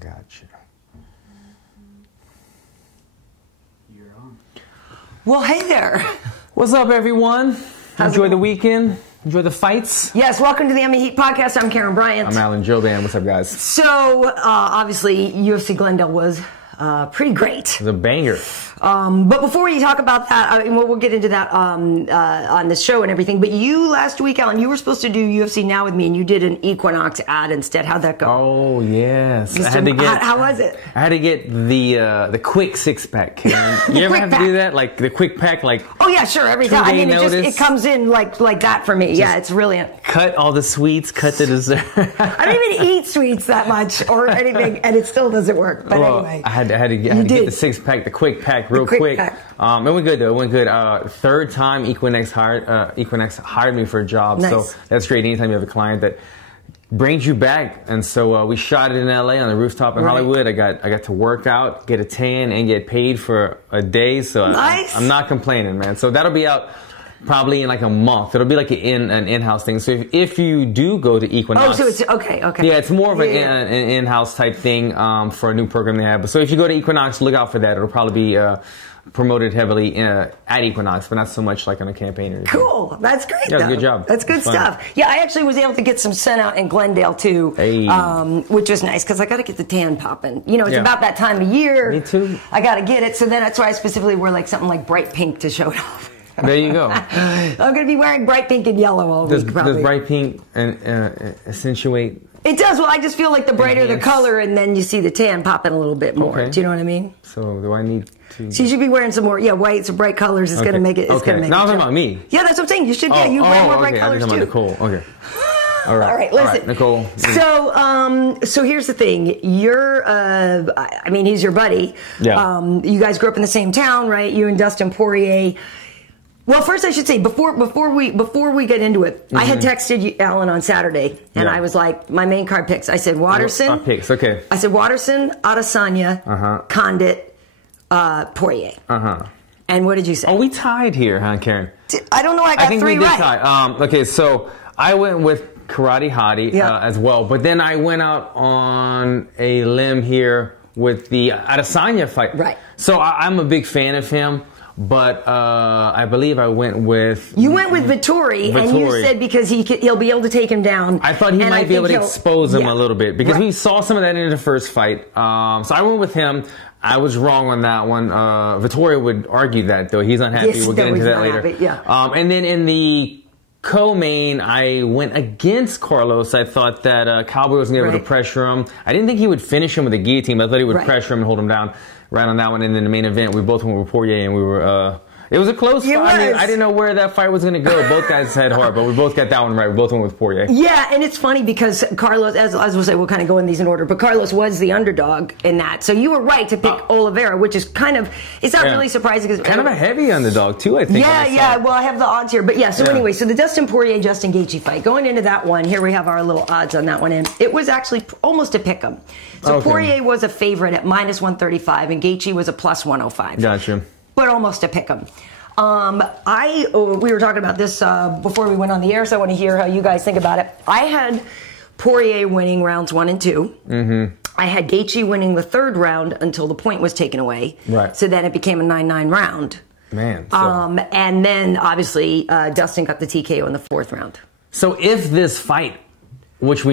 Gotcha. You're on. Well, hey there. What's up, everyone? Enjoy the weekend. Enjoy the fights. Yes, welcome to the MMA Heat podcast. I'm Karyn Bryant. I'm Jouban. What's up, guys? So, obviously, UFC Glendale was pretty great. It was a banger. But before we talk about that, I mean, we'll get into that on this show and everything. But you, last week, Alan, you were supposed to do UFC Now with me, and you did an Equinox ad instead. How'd that go? Oh, yes. I had to get, how was it? I had to get the quick six-pack, Karyn. You ever have to do that? Like, the quick pack, like... Oh, yeah, sure, every time. I mean, it comes in like that for me. Yeah, it's really... Cut all the sweets, cut the dessert. I don't even eat sweets that much or anything, and it still doesn't work. But anyway. I had to get the six-pack, the quick pack, real quick. It went good though. It went good. Third time Equinox hired me for a job. Nice. So that's great. Anytime you have a client that brings you back. And so we shot it in LA on the rooftop in Hollywood. I got to work out, get a tan, and get paid for a day. So nice. I'm not complaining, man. So that'll be out probably in like a month. It'll be like an in-house thing. So if you do go to Equinox... Oh, so it's... Okay. Yeah, it's more of an in-house type thing for a new program they have. But so if you go to Equinox, look out for that. It'll probably be promoted heavily at Equinox, but not so much like on a campaign or anything. Cool. That's great, Yeah, good job. That's good stuff. Yeah, I actually was able to get some sent out in Glendale, too, which was nice, because I got to get the tan popping. You know, it's about that time of year. Me too. I got to get it, so then that's why I specifically wear like something like bright pink to show it off. There you go. I'm going to be wearing bright pink and yellow all week, probably. Does bright pink accentuate... It does. Well, I just feel like the brighter the color, and then you see the tan popping a little bit more. Okay. Do you know what I mean? So do I need to... So you should be wearing some more, white, some bright colors. It's going to make it... It's going to make now it I'm talking about me. Yeah, that's what I'm saying. You should, you wear more bright colors, too. Nicole. Okay. All right, listen. Nicole. So here's the thing. You're, I mean, he's your buddy. Yeah. You guys grew up in the same town, right? You and Dustin Poirier. Well, first I should say, before we get into it, I had texted you, Alan, on Saturday, and I was like, my main card picks. I said Waterson. Our picks, okay. I said Waterson, Adesanya, Condit, Poirier. And what did you say? Oh, we tied here, huh, Karyn? I don't know. I got 3 right. I think we did tie. Okay, so I went with Karate Hottie as well, but then I went out on a limb here with the Adesanya fight. Right. So I'm a big fan of him. But I believe I went with... You went with Vettori, and you said because he'll be able to take him down. I thought he might be able to expose him a little bit, because we saw some of that in the first fight. So I went with him. I was wrong on that one. Vettori would argue that, though. He's unhappy. Yes, we'll get into that later. And then in the co-main, I went against Carlos. I thought that Cowboy was going to be able to pressure him. I didn't think he would finish him with a guillotine, but I thought he would pressure him and hold him down. Right on that one, and then the main event, we both went with Poirier, and we were, it was a close fight. I mean, I didn't know where that fight was going to go. Both guys had heart, but we both got that one right. We both went with Poirier. Yeah, and it's funny because Carlos, as we'll say, we'll kind of go in these in order, but Carlos was the underdog in that. So you were right to pick Oliveira, which is kind of, it's not really surprising. Cause kind of a heavy underdog, too, I think. Yeah, well, I have the odds here. But anyway, so the Dustin Poirier, Justin Gaethje fight. Going into that one, here we have our little odds on that one. And it was actually almost a pick 'em. So Poirier was a favorite at -135, and Gaethje was a +105. Gotcha. But almost a pick 'em. We were talking about this before we went on the air, so I want to hear how you guys think about it. I had Poirier winning rounds 1 and 2. I had Gaethje winning the 3rd round until the point was taken away. Right. So then it became a 9-9 round. Man. And then obviously Dustin got the TKO in the 4th round. So if this fight, which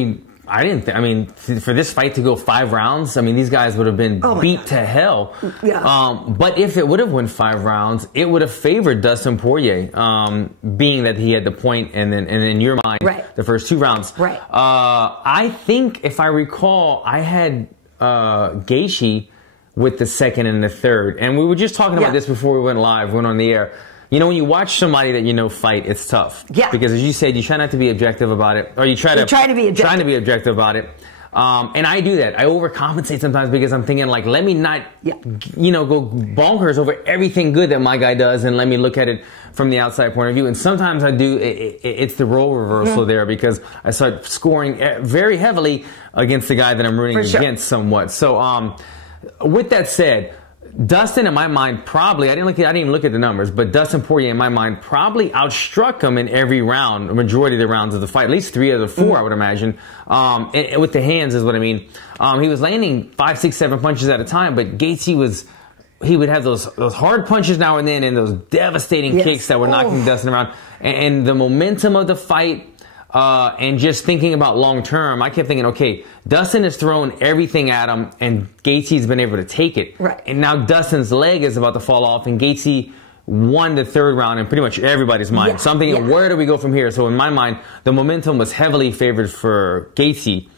I mean, for this fight to go 5 rounds, I mean, these guys would have been beat to hell. Yeah. But if it would have went 5 rounds, it would have favored Dustin Poirier, being that he had the point, and then in your mind, the first 2 rounds. Right. I think, if I recall, I had Gaethje with the 2nd and the 3rd, and we were just talking about this before we went on the air. You know, when you watch somebody that you know fight, it's tough. Yeah. Because as you said, you try not to be objective about it, or you try to be objective about it. And I do that. I overcompensate sometimes because I'm thinking, like, let me not, go bonkers over everything good that my guy does, and let me look at it from the outside point of view. And sometimes I do. It's the role reversal there, because I start scoring very heavily against the guy that I'm rooting against somewhat. So, with that said, Dustin, in my mind, probably, I didn't even look at the numbers, but Dustin Poirier, in my mind, probably outstruck him in every round, the majority of the rounds of the fight, at least 3 of the 4, I would imagine. With the hands is what I mean. He was landing 5, 6, 7 punches at a time, but Gaethje he would have those hard punches now and then and those devastating kicks that were knocking Dustin around. And the momentum of the fight, and just thinking about long term, I kept thinking, okay, Dustin has thrown everything at him and Gaethje's been able to take it. Right. And now Dustin's leg is about to fall off and Gaethje won the 3rd round in pretty much everybody's mind. Yeah. So I'm thinking, where do we go from here? So in my mind, the momentum was heavily favored for Gaethje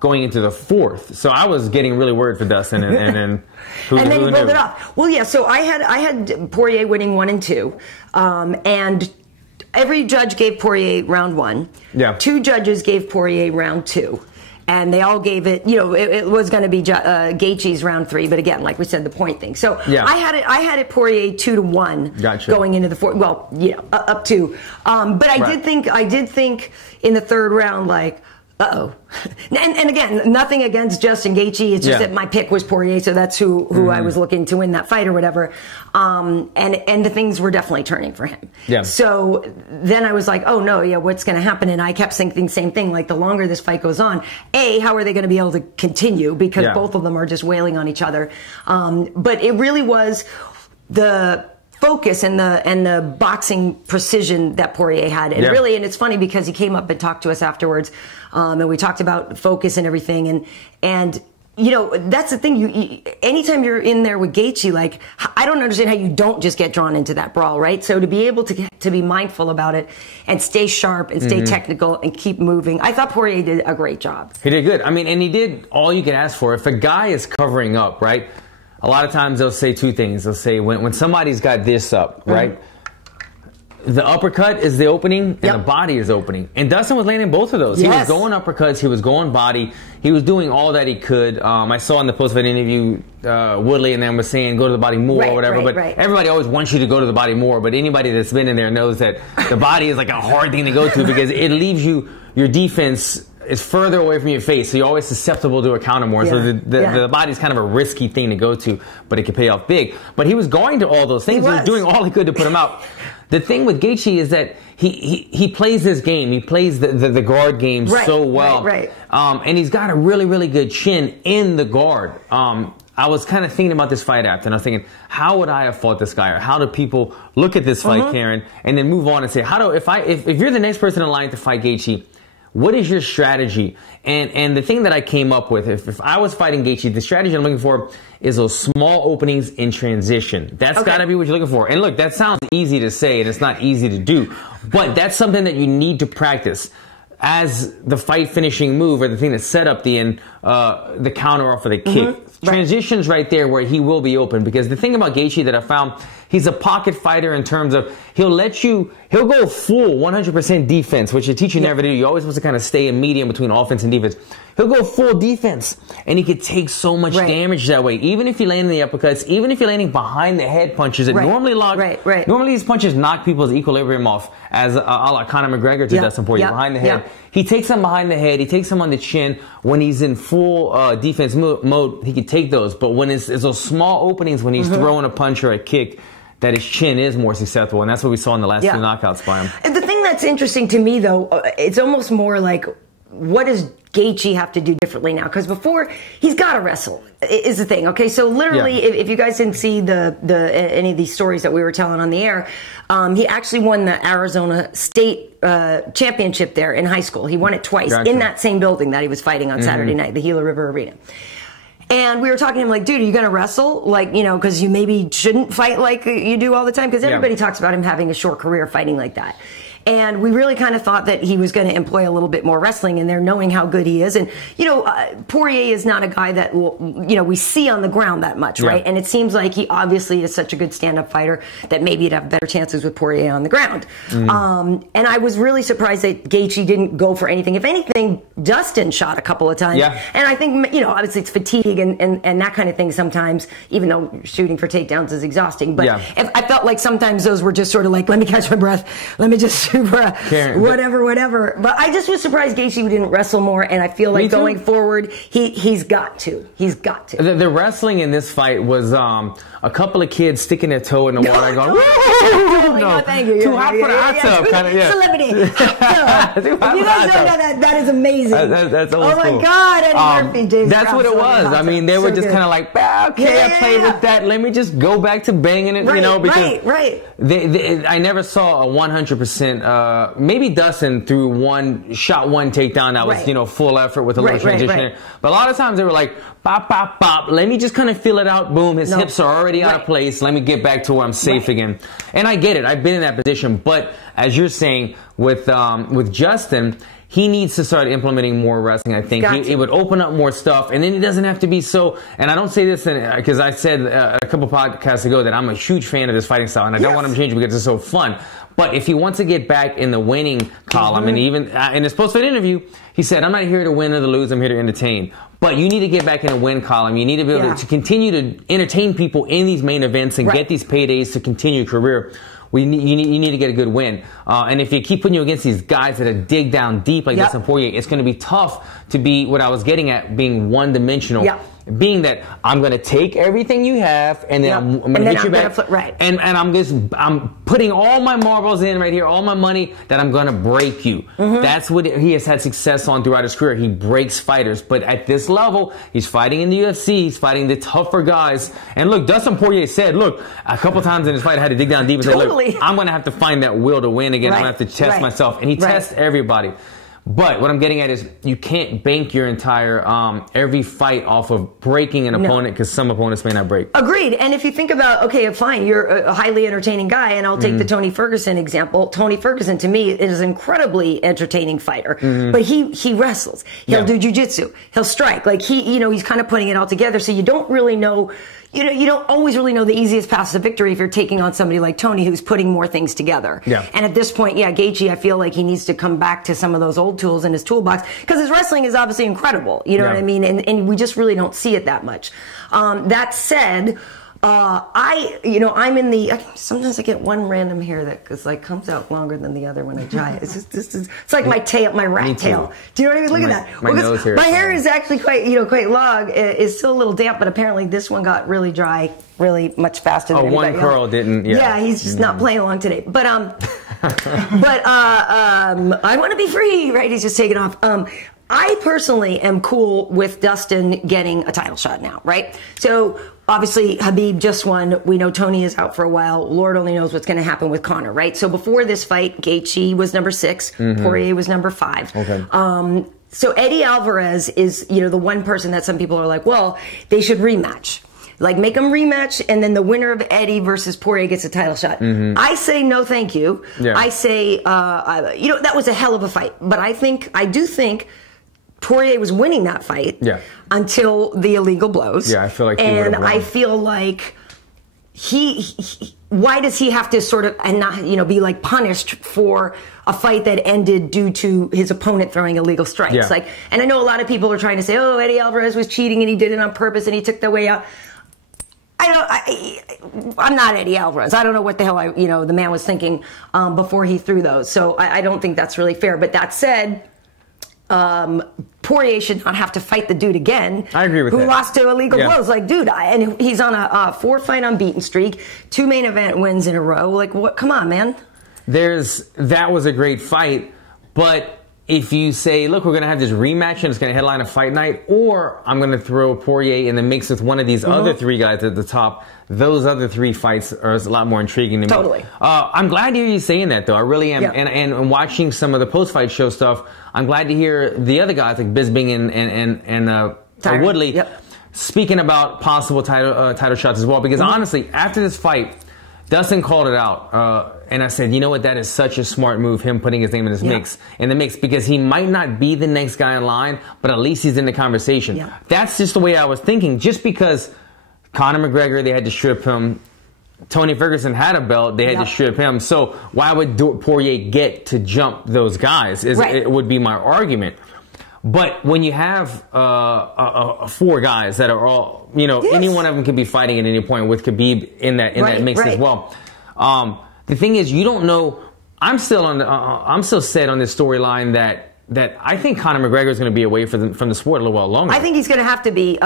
going into the 4th. So I was getting really worried for Dustin and then and then he pulled it off. Well, yeah, so I had Poirier winning 1 and 2. And every judge gave Poirier round 1. Yeah. 2 judges gave Poirier round 2. And they all gave it, it was going to be Gaethje's round 3, but again, like we said, the point thing. So I had it Poirier 2-1 going into the 4th. Well, up to. But I did think in the 3rd round, like, uh-oh. And again, nothing against Justin Gaethje. It's just that my pick was Poirier, so that's who I was looking to win that fight or whatever. And the things were definitely turning for him. Yeah. So then I was like, oh no, what's going to happen? And I kept thinking the same thing. Like, the longer this fight goes on, how are they going to be able to continue? Because both of them are just wailing on each other. But it really was the focus and the boxing precision that Poirier had. And really, and it's funny because he came up and talked to us afterwards, and we talked about focus and everything. And that's the thing. Anytime you're in there with Gaethje, like, I don't understand how you don't just get drawn into that brawl, right? So to be able to be mindful about it and stay sharp and stay technical and keep moving, I thought Poirier did a great job. He did good. I mean, and he did all you can ask for. If a guy is covering up, right? A lot of times they'll say 2 things. They'll say when somebody's got this up, right? The uppercut is the opening and the body is opening. And Dustin was landing both of those. He was going uppercuts. He was going body. He was doing all that he could. I saw in the post-fight interview, Woodley and them was saying go to the body more or whatever. But everybody always wants you to go to the body more. But anybody that's been in there knows that the body is like a hard thing to go to because it leaves your defense is further away from your face, so you're always susceptible to a counter more. So the body's kind of a risky thing to go to, but it can pay off big. But he was going to all those things. He was doing all he could to put him out. The thing with Gaethje is that he plays his game. He plays the guard game so well. And he's got a really, really good chin in the guard. I was kind of thinking about this fight after, and I was thinking, how would I have fought this guy? Or how do people look at this fight, Karyn, and then move on and say, if you're the next person in line to fight Gaethje, what is your strategy? And the thing that I came up with, if I was fighting Gaethje, the strategy I'm looking for is those small openings in transition. That's got to be what you're looking for. And look, that sounds easy to say, and it's not easy to do. But that's something that you need to practice as the fight finishing move, or the thing that set up the counter off of the kick. Transitions right there where he will be open. Because the thing about Gaethje that I found, he's a pocket fighter in terms of he'll go full 100% defense, which they teach you never to do. You're always supposed to kind of stay in medium between offense and defense. He'll go full defense, and he could take so much damage that way. Even if you're landing the uppercuts, even if you're landing behind the head punches that normally lock. Normally these punches knock people's equilibrium off, as a la Conor McGregor to Dustin Poirier behind the head. He takes them behind the head. He takes them on the chin. When he's in full defense mode, he can take those. But when it's those small openings, when he's throwing a punch or a kick, that his chin is more susceptible, and that's what we saw in the last 2 knockouts by him. And the thing that's interesting to me, though, it's almost more like, what does Gaethje have to do differently now? Because before, he's got to wrestle, is the thing. Okay, so literally, if you guys didn't see any of these stories that we were telling on the air, he actually won the Arizona State Championship there in high school. He won it twice in that same building that he was fighting on Saturday night, the Gila River Arena. And we were talking to him like, dude, are you going to wrestle? Like, because you maybe shouldn't fight like you do all the time. Because everybody talks about him having a short career fighting like that. And we really kind of thought that he was going to employ a little bit more wrestling in there, knowing how good he is. And, Poirier is not a guy that, we see on the ground that much, right? And it seems like he obviously is such a good stand-up fighter that maybe he'd have better chances with Poirier on the ground. And I was really surprised that Gaethje didn't go for anything. If anything, Dustin shot a couple of times. And I think, obviously it's fatigue and that kind of thing sometimes, even though shooting for takedowns is exhausting. But I felt like sometimes those were just sort of like, let me catch my breath. Let me just Karyn, whatever. But I just was surprised Gaethje didn't wrestle more, and I feel like going forward, he's got to. The wrestling in this fight was a couple of kids sticking their toe in the water and going, woo! No, thank you. Too hot for the hot tub. Celebrity. You guys know that is amazing. That's old school. Oh my God, Eddie Murphy, James. That's what it was. I mean, they were just kind of like, okay, I played with that. Let me just go back to banging it, you know, because I never saw a 100%. Maybe Dustin threw one takedown that was, you know, full effort with a little transition. But a lot of times they were like, bop, bop, bop. Let me just kind of feel it out. Boom, his hips are already out of place. Let me get back to where I'm safe again. And I get it. I've been in that position. But as you're saying with Justin, he needs to start implementing more wrestling. I think it would open up more stuff, and then he doesn't have to be so. And I don't say this because I said a couple podcasts ago that I'm a huge fan of this fighting style, and I don't want him to change because it's so fun. But if he wants to get back in the winning column, and even in his post-fight interview, he said, "I'm not here to win or to lose. I'm here to entertain." But you need to get back in the win column. You need to be able to continue to entertain people in these main events and get these paydays to continue your career. You need to get a good win. And if you keep putting you against these guys that dig down deep like Dustin Poirier, it's going to be tough to be what I was getting at, being one-dimensional. Being that I'm going to take everything you have and then I'm going to hit you back. And I'm putting all my marbles in right here, all my money that I'm going to break you. That's what he has had success on throughout his career. He breaks fighters. But at this level, he's fighting in the UFC. He's fighting the tougher guys. And look, Dustin Poirier said, look, a couple times in his fight, I had to dig down deep and say, look, I'm going to have to find that will to win again. I'm going to have to test myself. And he tests everybody. But what I'm getting at is you can't bank your entire every fight off of breaking an opponent because some opponents may not break. Agreed. And if you think about, okay, fine, you're a highly entertaining guy, and I'll take the Tony Ferguson example. Tony Ferguson, to me, is an incredibly entertaining fighter. But he wrestles. He'll do jiu-jitsu. He'll strike. Like, he's kind of putting it all together, so you don't really know. You don't always really know the easiest path to victory if you're taking on somebody like Tony who's putting more things together. And at this point, Gaethje, I feel like he needs to come back to some of those old tools in his toolbox because his wrestling is obviously incredible. You know what I mean? And we just really don't see it that much. That said, I'm in the. Sometimes I get one random hair that comes out longer than the other when I dry it. It's like my tail, my rat tail. Do you know what I mean? Look at that. My nose hair. My hair is actually quite long. It's still a little damp, but apparently this one got really dry, really much faster than anybody else. One curl didn't. Yeah, he's just not playing along today. But I want to be free, right? He's just taking off. I personally am cool with Dustin getting a title shot now, right? So obviously Khabib just won. We know Tony is out for a while. Lord only knows what's going to happen with Conor, right? So before this fight, Gaethje was number 6, Poirier was number 5. So Eddie Alvarez is, the one person that some people are like, well, they should rematch. Like, make them rematch, and then the winner of Eddie versus Poirier gets a title shot. I say no, thank you. I say, that was a hell of a fight. But I do think Poirier was winning that fight until the illegal blows. I feel like he and I feel like why does he have to sort of and not be like punished for a fight that ended due to his opponent throwing illegal strikes? And I know a lot of people are trying to say, oh, Eddie Alvarez was cheating and he did it on purpose and he took the way out. I'm not Eddie Alvarez. I don't know what the hell the man was thinking before he threw those. So I don't think that's really fair. But that said, Poirier should not have to fight the dude again. I agree with that. Who lost to illegal blows. Like, dude, and he's on a 4-fight unbeaten streak, 2 main event wins in a row. Like, what? Come on, man. That was a great fight, but if you say, look, we're going to have this rematch and it's going to headline a fight night, or I'm going to throw Poirier in the mix with one of these other 3 guys at the top, those other 3 fights are a lot more intriguing to me. Totally. I'm glad to hear you saying that, though. I really am. And watching some of the post-fight show stuff, I'm glad to hear the other guys like Bisping and Woodley speaking about possible title shots as well. Because honestly, after this fight, Dustin called it out. And I said, you know what? That is such a smart move, him putting his name in the mix, because he might not be the next guy in line, but at least he's in the conversation. That's just the way I was thinking. Just because Conor McGregor, they had to strip him. Tony Ferguson had a belt, they had to strip him. So why would Poirier get to jump those guys? It would be my argument. But when you have 4 guys that are all, any one of them could be fighting at any point with Khabib in that mix as well. The thing is, you don't know I'm still set on this storyline that I think Conor McGregor is going to be away from the sport a little while longer. I think he's going to have to be.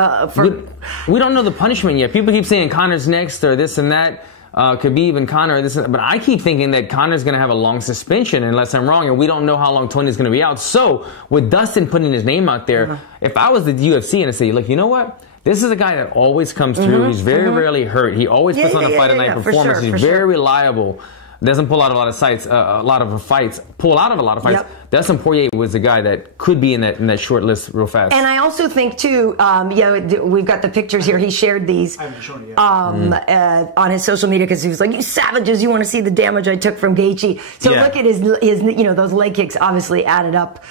We don't know the punishment yet. People keep saying Conor's next or this and that. Khabib and Conor, but I keep thinking that Conor's going to have a long suspension unless I'm wrong, and we don't know how long Tony's going to be out. So with Dustin putting his name out there, if I was the UFC and I say, look, you know what? This is a guy that always comes through. He's very rarely hurt. He always puts on a fight of night performance. He's very reliable. Doesn't pull out a lot of fights. Pull out of a lot of fights. Yep. Dustin Poirier was a guy that could be in that short list real fast. And I also think too, we've got the pictures here. He shared these I haven't shown it yet. On his social media because he was like, "You savages! You want to see the damage I took from Gaethje?" So look at his those leg kicks obviously added up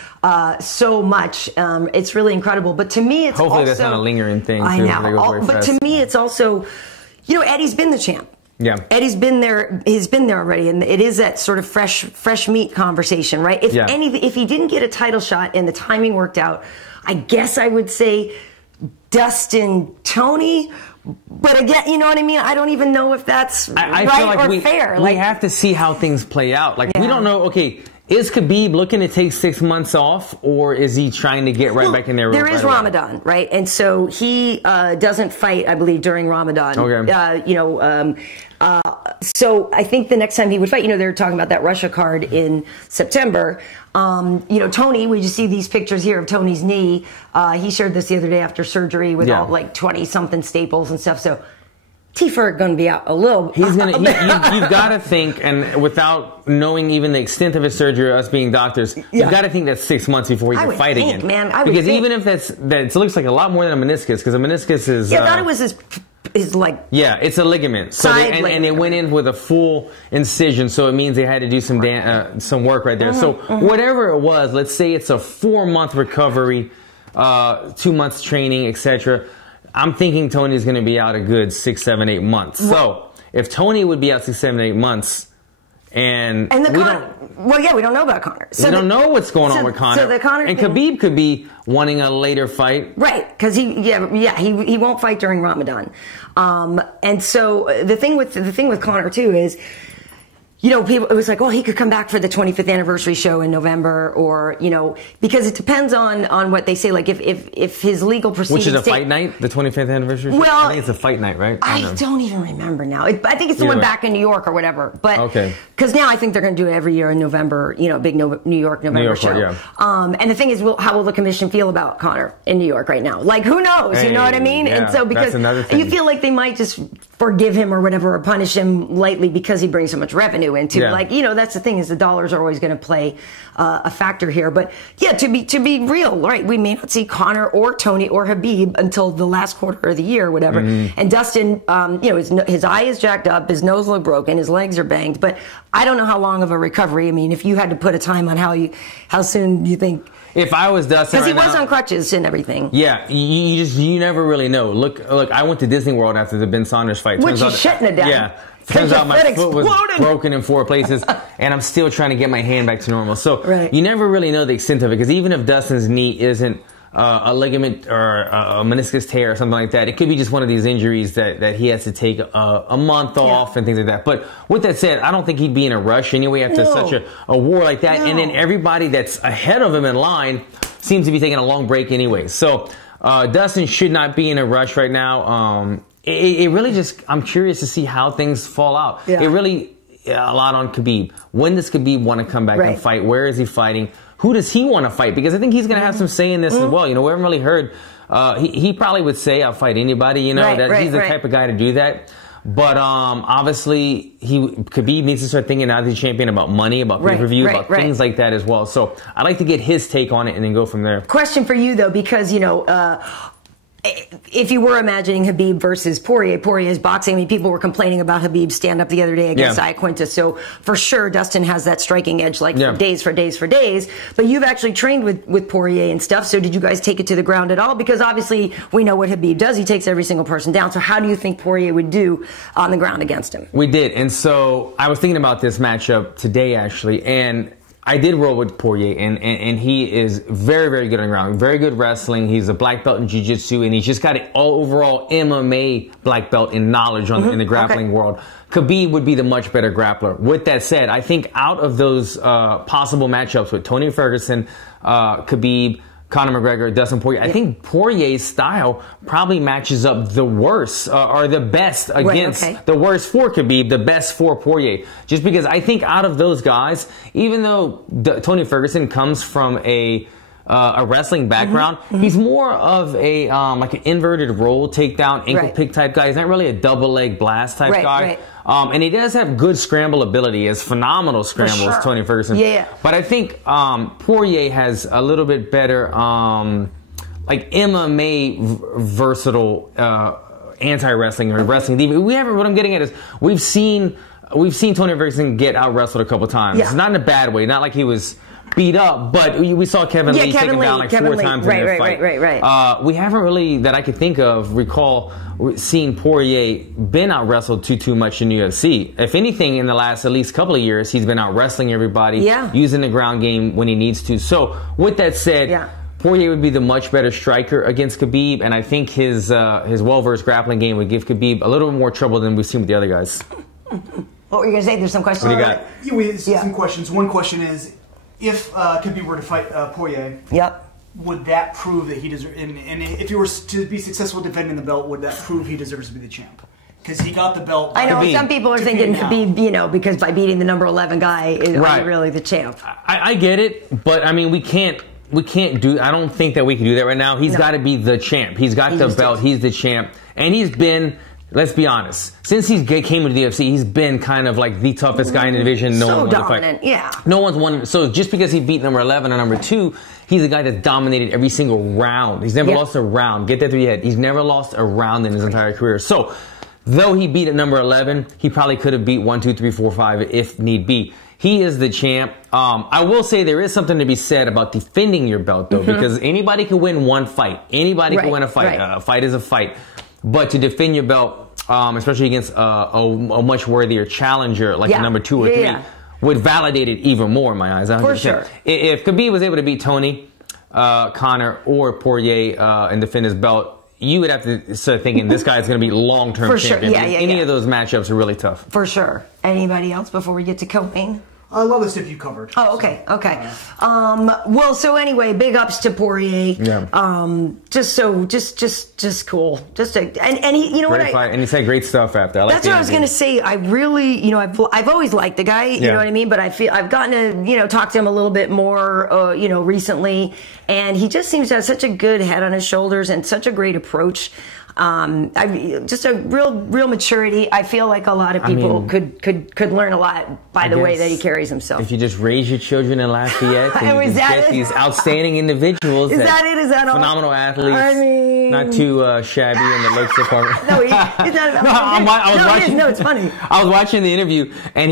so much. It's really incredible. But to me, it's hopefully also, that's not a lingering thing. I know. But to me, it's also, Eddie's been the champ. Yeah, Eddie's been there. He's been there already, and it is that sort of fresh meat conversation, right? If he didn't get a title shot and the timing worked out, I guess I would say Dustin, Tony. But again, you know what I mean? I don't even know if that's right or fair. We have to see how things play out. We don't know. Okay, is Khabib looking to take 6 months off, or is he trying to get right back in there? There is Ramadan, right? And so he doesn't fight, I believe, during Ramadan. Okay. So I think the next time he would fight, they were talking about that Russia card in September. Tony, we just see these pictures here of Tony's knee. He shared this the other day after surgery with all 20-something staples and stuff. So T-Ferg going to be out a little. He's going to. You've got to think, and without knowing even the extent of his surgery, us being doctors, you've got to think that's 6 months before he can fight again. Man, because even if it looks like a lot more than a meniscus, because a meniscus is. Yeah, I thought it was his it's a ligament. So and they went in with a full incision, so it means they had to do some work right there. So whatever it was, let's say it's a 4-month recovery, 2 months training, etc. I'm thinking Tony's going to be out a good 6, 7, 8 months. So if Tony would be out 6, 7, 8 months, and we don't know about Conor. So we don't know what's going on with Conor. So the Conor and Khabib could be wanting a later fight, right? Because he won't fight during Ramadan. And so the thing with Conor too is, people, it was like, he could come back for the 25th anniversary show in November, or, because it depends on what they say. Like if his legal proceedings. Which is a fight night, the 25th anniversary show? Well, I think it's a fight night, right? I don't even remember now. I think it's the one back in New York or whatever. But okay. Because now I think they're going to do it every year in November, big New York November show. Yeah. And the thing is, how will the commission feel about Conor in New York right now? Like, who knows? You know what I mean? Yeah, and so because you feel like they might just forgive him or whatever, or punish him lightly because he brings so much revenue into that's the thing, is the dollars are always going to play a factor here. But to be real, right? We may not see Conor or Tony or Khabib until the last quarter of the year or whatever. And Dustin, his eye is jacked up, his nose looked broken, his legs are banged. But I don't know how long of a recovery. I mean, if you had to put a time on how soon do you think? If I was Dustin, because he was on crutches and everything. Yeah, you never really know. Look, I went to Disney World after the Ben Saunders fight. Which you shouldn't have done. Yeah. Turns out my foot was broken in 4 places, and I'm still trying to get my hand back to normal. So you never really know the extent of it, because even if Dustin's knee isn't a ligament or a meniscus tear or something like that, it could be just one of these injuries that he has to take a month off and things like that. But with that said, I don't think he'd be in a rush anyway after such a war like that. And then everybody that's ahead of him in line seems to be taking a long break anyway. So Dustin should not be in a rush right now. It really just, I'm curious to see how things fall out. Yeah. It really, a lot on Khabib. When does Khabib want to come back and fight? Where is he fighting? Who does he want to fight? Because I think he's going to have some say in this as well. We haven't really heard. He probably would say, I'll fight anybody, he's the type of guy to do that. But obviously, Khabib needs to start thinking now that he's champion about money, about pay-per-view, about things like that as well. So I'd like to get his take on it and then go from there. Question for you, though, because, if you were imagining Khabib versus Poirier's boxing, I mean, people were complaining about Khabib's stand-up the other day against Iaquinta. So for sure, Dustin has that striking edge, for days. But you've actually trained with Poirier and stuff. So did you guys take it to the ground at all? Because obviously we know what Khabib does. He takes every single person down. So how do you think Poirier would do on the ground against him? We did. And so I was thinking about this matchup today, actually, and I did roll with Poirier, and he is very, very good on the ground. Very good wrestling. He's a black belt in jiu-jitsu, and he's just got an overall MMA black belt in knowledge in the grappling world. Khabib would be the much better grappler. With that said, I think out of those possible matchups with Tony Ferguson, Khabib, Conor McGregor, Dustin Poirier, I think Poirier's style probably matches up the worst or the best against the worst for Khabib, the best for Poirier. Just because I think out of those guys, even though Tony Ferguson comes from a wrestling background, he's more of a like an inverted roll, takedown, ankle pick type guy. He's not really a double leg blast type guy. And he does have good scramble ability, as phenomenal scrambles, Tony Ferguson. But I think Poirier has a little bit better like MMA versatile anti-wrestling or wrestling. What I'm getting at is we've seen Tony Ferguson get out wrestled a couple times. It's not in a bad way, not like he was beat up, but we saw Kevin Lee take him down like 4 times in their fight. We haven't really, that I could think of, recall seeing Poirier been out wrestled too much in UFC. If anything, in the last at least couple of years, he's been out wrestling everybody, using the ground game when he needs to. So with that said, Poirier would be the much better striker against Khabib, and I think his well-versed grappling game would give Khabib a little more trouble than we've seen with the other guys. What were you going to say? There's some questions. What do you got? We have some questions. One question is, if Khabib were to fight Poirier, would that prove that he deserves? And if he were to be successful defending the belt, would that prove he deserves to be the champ? Because he got the belt. I know some people are thinking Khabib, you know, because by beating the number 11 guy, is really the champ. I get it, but I mean, we can't do. I don't think that we can do that right now. He's got to be the champ. He's got the belt. He's the champ, and he's been. Let's be honest. Since he came into the UFC, he's been kind of like the toughest guy in the division. No one won the fight. No one's won. So just because he beat number 11 or number 2, he's a guy that's dominated every single round. He's never lost a round. Get that through your head. He's never lost a round in his entire career. So though he beat at number 11, he probably could have beat 1, 2, 3, 4, 5 if need be. He is the champ. I will say there is something to be said about defending your belt, though, because anybody can win one fight. Anybody can win a fight. A fight is a fight. But to defend your belt, especially against a much worthier challenger like a number 2 or 3, would validate it even more in my eyes. 100%. For sure. If Khabib was able to beat Tony, Conor, or Poirier and defend his belt, you would have to start thinking this guy's going to be long-term champion. Any of those matchups are really tough. For sure. Anybody else before we get to co-main? I love the stuff you covered. Oh, okay, okay. Well, so anyway, big ups to Poirier. Just cool. And he, you know great what? Fight. And he said great stuff after. That's what I was gonna say. I really, you know, I've always liked the guy. You know what I mean? But I feel I've gotten to, you know, talk to him a little bit more, you know, recently, and he just seems to have such a good head on his shoulders and such a great approach. Just a real maturity. I feel like a lot of people could learn a lot by the way that he carries himself. If you just raise your children in Lafayette, and you get these outstanding individuals. Is that it? Is that all? Phenomenal athletes. I mean, not too shabby in the looks department. No, he's not. No, it's funny. I was watching the interview, and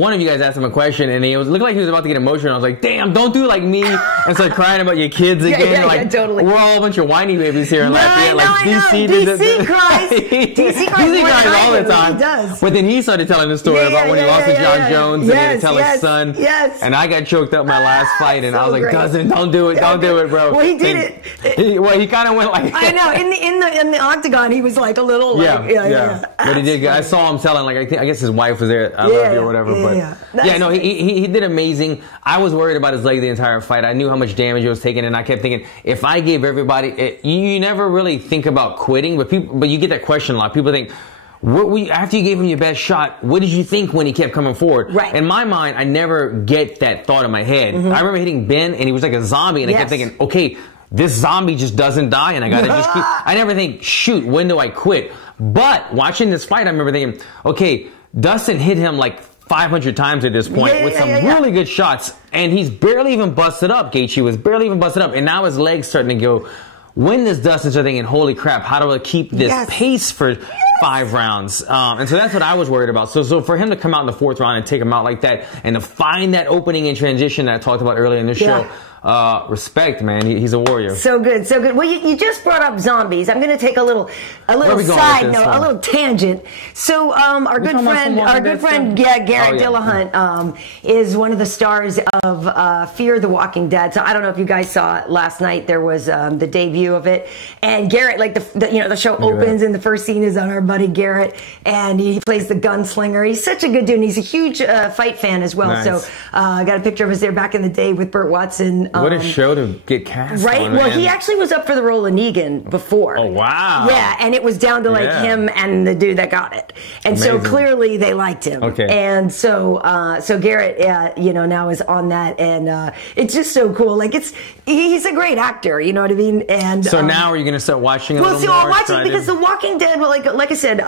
one of you guys asked him a question, and he looked like he was about to get emotional. I was like, "Damn, don't do like me and start crying about your kids again." Like, totally. We're all a bunch of whiny babies here in Lafayette. Like, DC cries. DC cries all the time. He does. But then he started telling the story about when he lost to John Jones and he had to tell his son. And I got choked up my last fight, and I was like, Dustin, don't do it, don't do it, bro. Well, he did it. He kind of went like. I know. In the octagon, he was like a little. But he did. I saw him telling like I guess his wife was there. I love you or whatever. But he did amazing. I was worried about his leg the entire fight. I knew how much damage he was taking, and I kept thinking if I gave everybody, you never really think about quitting, but you get that question a lot. People think, after you gave him your best shot, what did you think when he kept coming forward? Right. In my mind, I never get that thought in my head. I remember hitting Ben, and he was like a zombie, and I kept thinking, okay, this zombie just doesn't die, and I gotta just keep. I never think, shoot, when do I quit? But watching this fight, I remember thinking, okay, Dustin hit him like 500 times at this point with some really good shots, and he's barely even busted up. Gaethje was barely even busted up, and now his leg's starting to go. When does Dustin start thinking, holy crap, how do I keep this pace for 5 rounds? And so that's what I was worried about. So for him to come out in the 4th round and take him out like that and to find that opening in transition that I talked about earlier in the show, respect, man. He's a warrior. So good, so good. Well, you just brought up zombies. I'm going to take a little side note, a little tangent. So our good friend Garrett Dillahunt is one of the stars of Fear the Walking Dead. So I don't know if you guys saw it last night. There was the debut of it, and Garrett, like the show opens and the first scene is on our buddy Garrett, and he plays the gunslinger. He's such a good dude. And he's a huge fight fan as well. Nice. So I got a picture of us there back in the day with Burt Watson. What a show to get cast right? on, Well, man. he actually was up for the role of Negan before. Oh, wow. Yeah, and it was down to like him and the dude that got it. And so clearly they liked him. Okay. And so Garrett, now is on that, and it's just so cool. Like he's a great actor, you know what I mean? And so now are you going to start watching a little more? Well, I'm watching because The Walking Dead, like I said,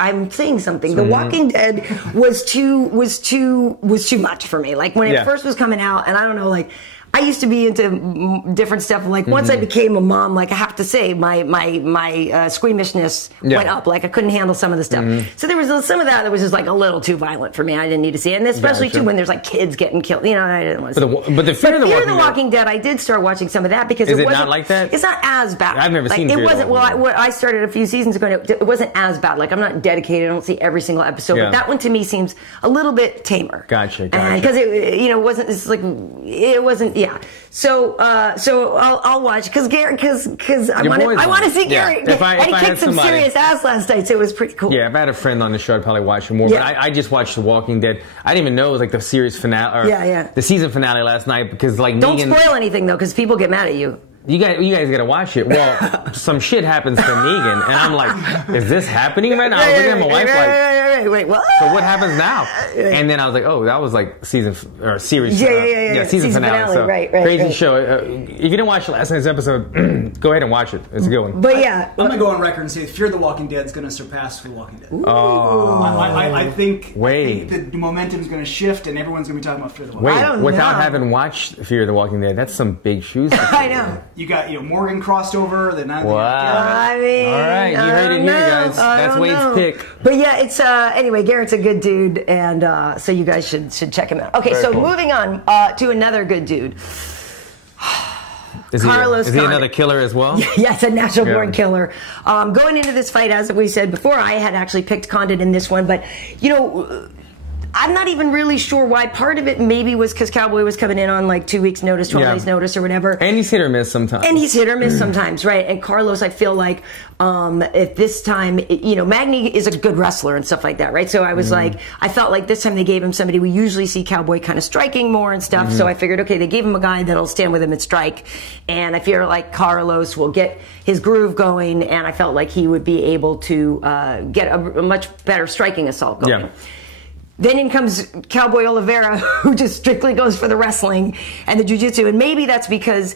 I'm saying something. The Walking Dead was too much for me. Like when it first was coming out, and I don't know, like I used to be into different stuff. Like once I became a mom, like I have to say, my squeamishness went up. Like I couldn't handle some of the stuff. So there was some of that was just like a little too violent for me. I didn't need to see it, and especially too when there's like kids getting killed. You know, I didn't want to. But the Fear of the Walking Dead, I did start watching some of that because is it it wasn't not like that. It's not as bad. I've never seen. It wasn't. Well, I started a few seasons ago. And it wasn't as bad. Like I'm not dedicated. I don't see every single episode. But that one to me seems a little bit tamer. Gotcha. Because it wasn't. It's like it wasn't. Yeah. So I'll watch because I want to see Gary. And he kicked some serious ass last night, so it was pretty cool. Yeah, if I had a friend on the show, I'd probably watch it more. But I just watched The Walking Dead. I didn't even know it was like the series finale or the season finale last night because like don't Negan, spoil anything though because people get mad at you. You guys gotta watch it. Well, some shit happens to Negan, and I'm like, is this happening right now? I was looking at my wife wait, what? So what happens now? And then I was like, oh, that was like series. Season finale. So right, crazy show. If you didn't watch last night's episode, go ahead and watch it. It's a good one. But yeah, I'm gonna go on record and say Fear the Walking Dead is gonna surpass The Walking Dead. Oh, I think the momentum's gonna shift, and everyone's gonna be talking about Fear the Walking Dead. I don't without know. having watched Fear the Walking Dead, that's some big shoes. I know. You got Morgan crossed over. Wow. I mean, all right, you heard it here, guys. That's Wade's pick. But yeah, it's anyway. Garrett's a good dude, and so you guys should check him out. Okay, Very cool. Moving on to another good dude. Is he another killer as well? Yes, a natural born killer. Going into this fight, as we said before, I had actually picked Condit in this one, but I'm not even really sure why. Part of it maybe was because Cowboy was coming in on like 2 weeks notice, 12 days notice or whatever. And he's hit or miss sometimes. Right. And Carlos, I feel like at this time, Magny is a good wrestler and stuff like that, right? So I was like, I felt like this time they gave him somebody. We usually see Cowboy kind of striking more and stuff. So I figured, okay, they gave him a guy that'll stand with him and strike. And I feel like Carlos will get his groove going, and I felt like he would be able to get a much better striking assault going. Yeah. Then in comes Cowboy Oliveira, who just strictly goes for the wrestling and the jiu-jitsu. And maybe that's because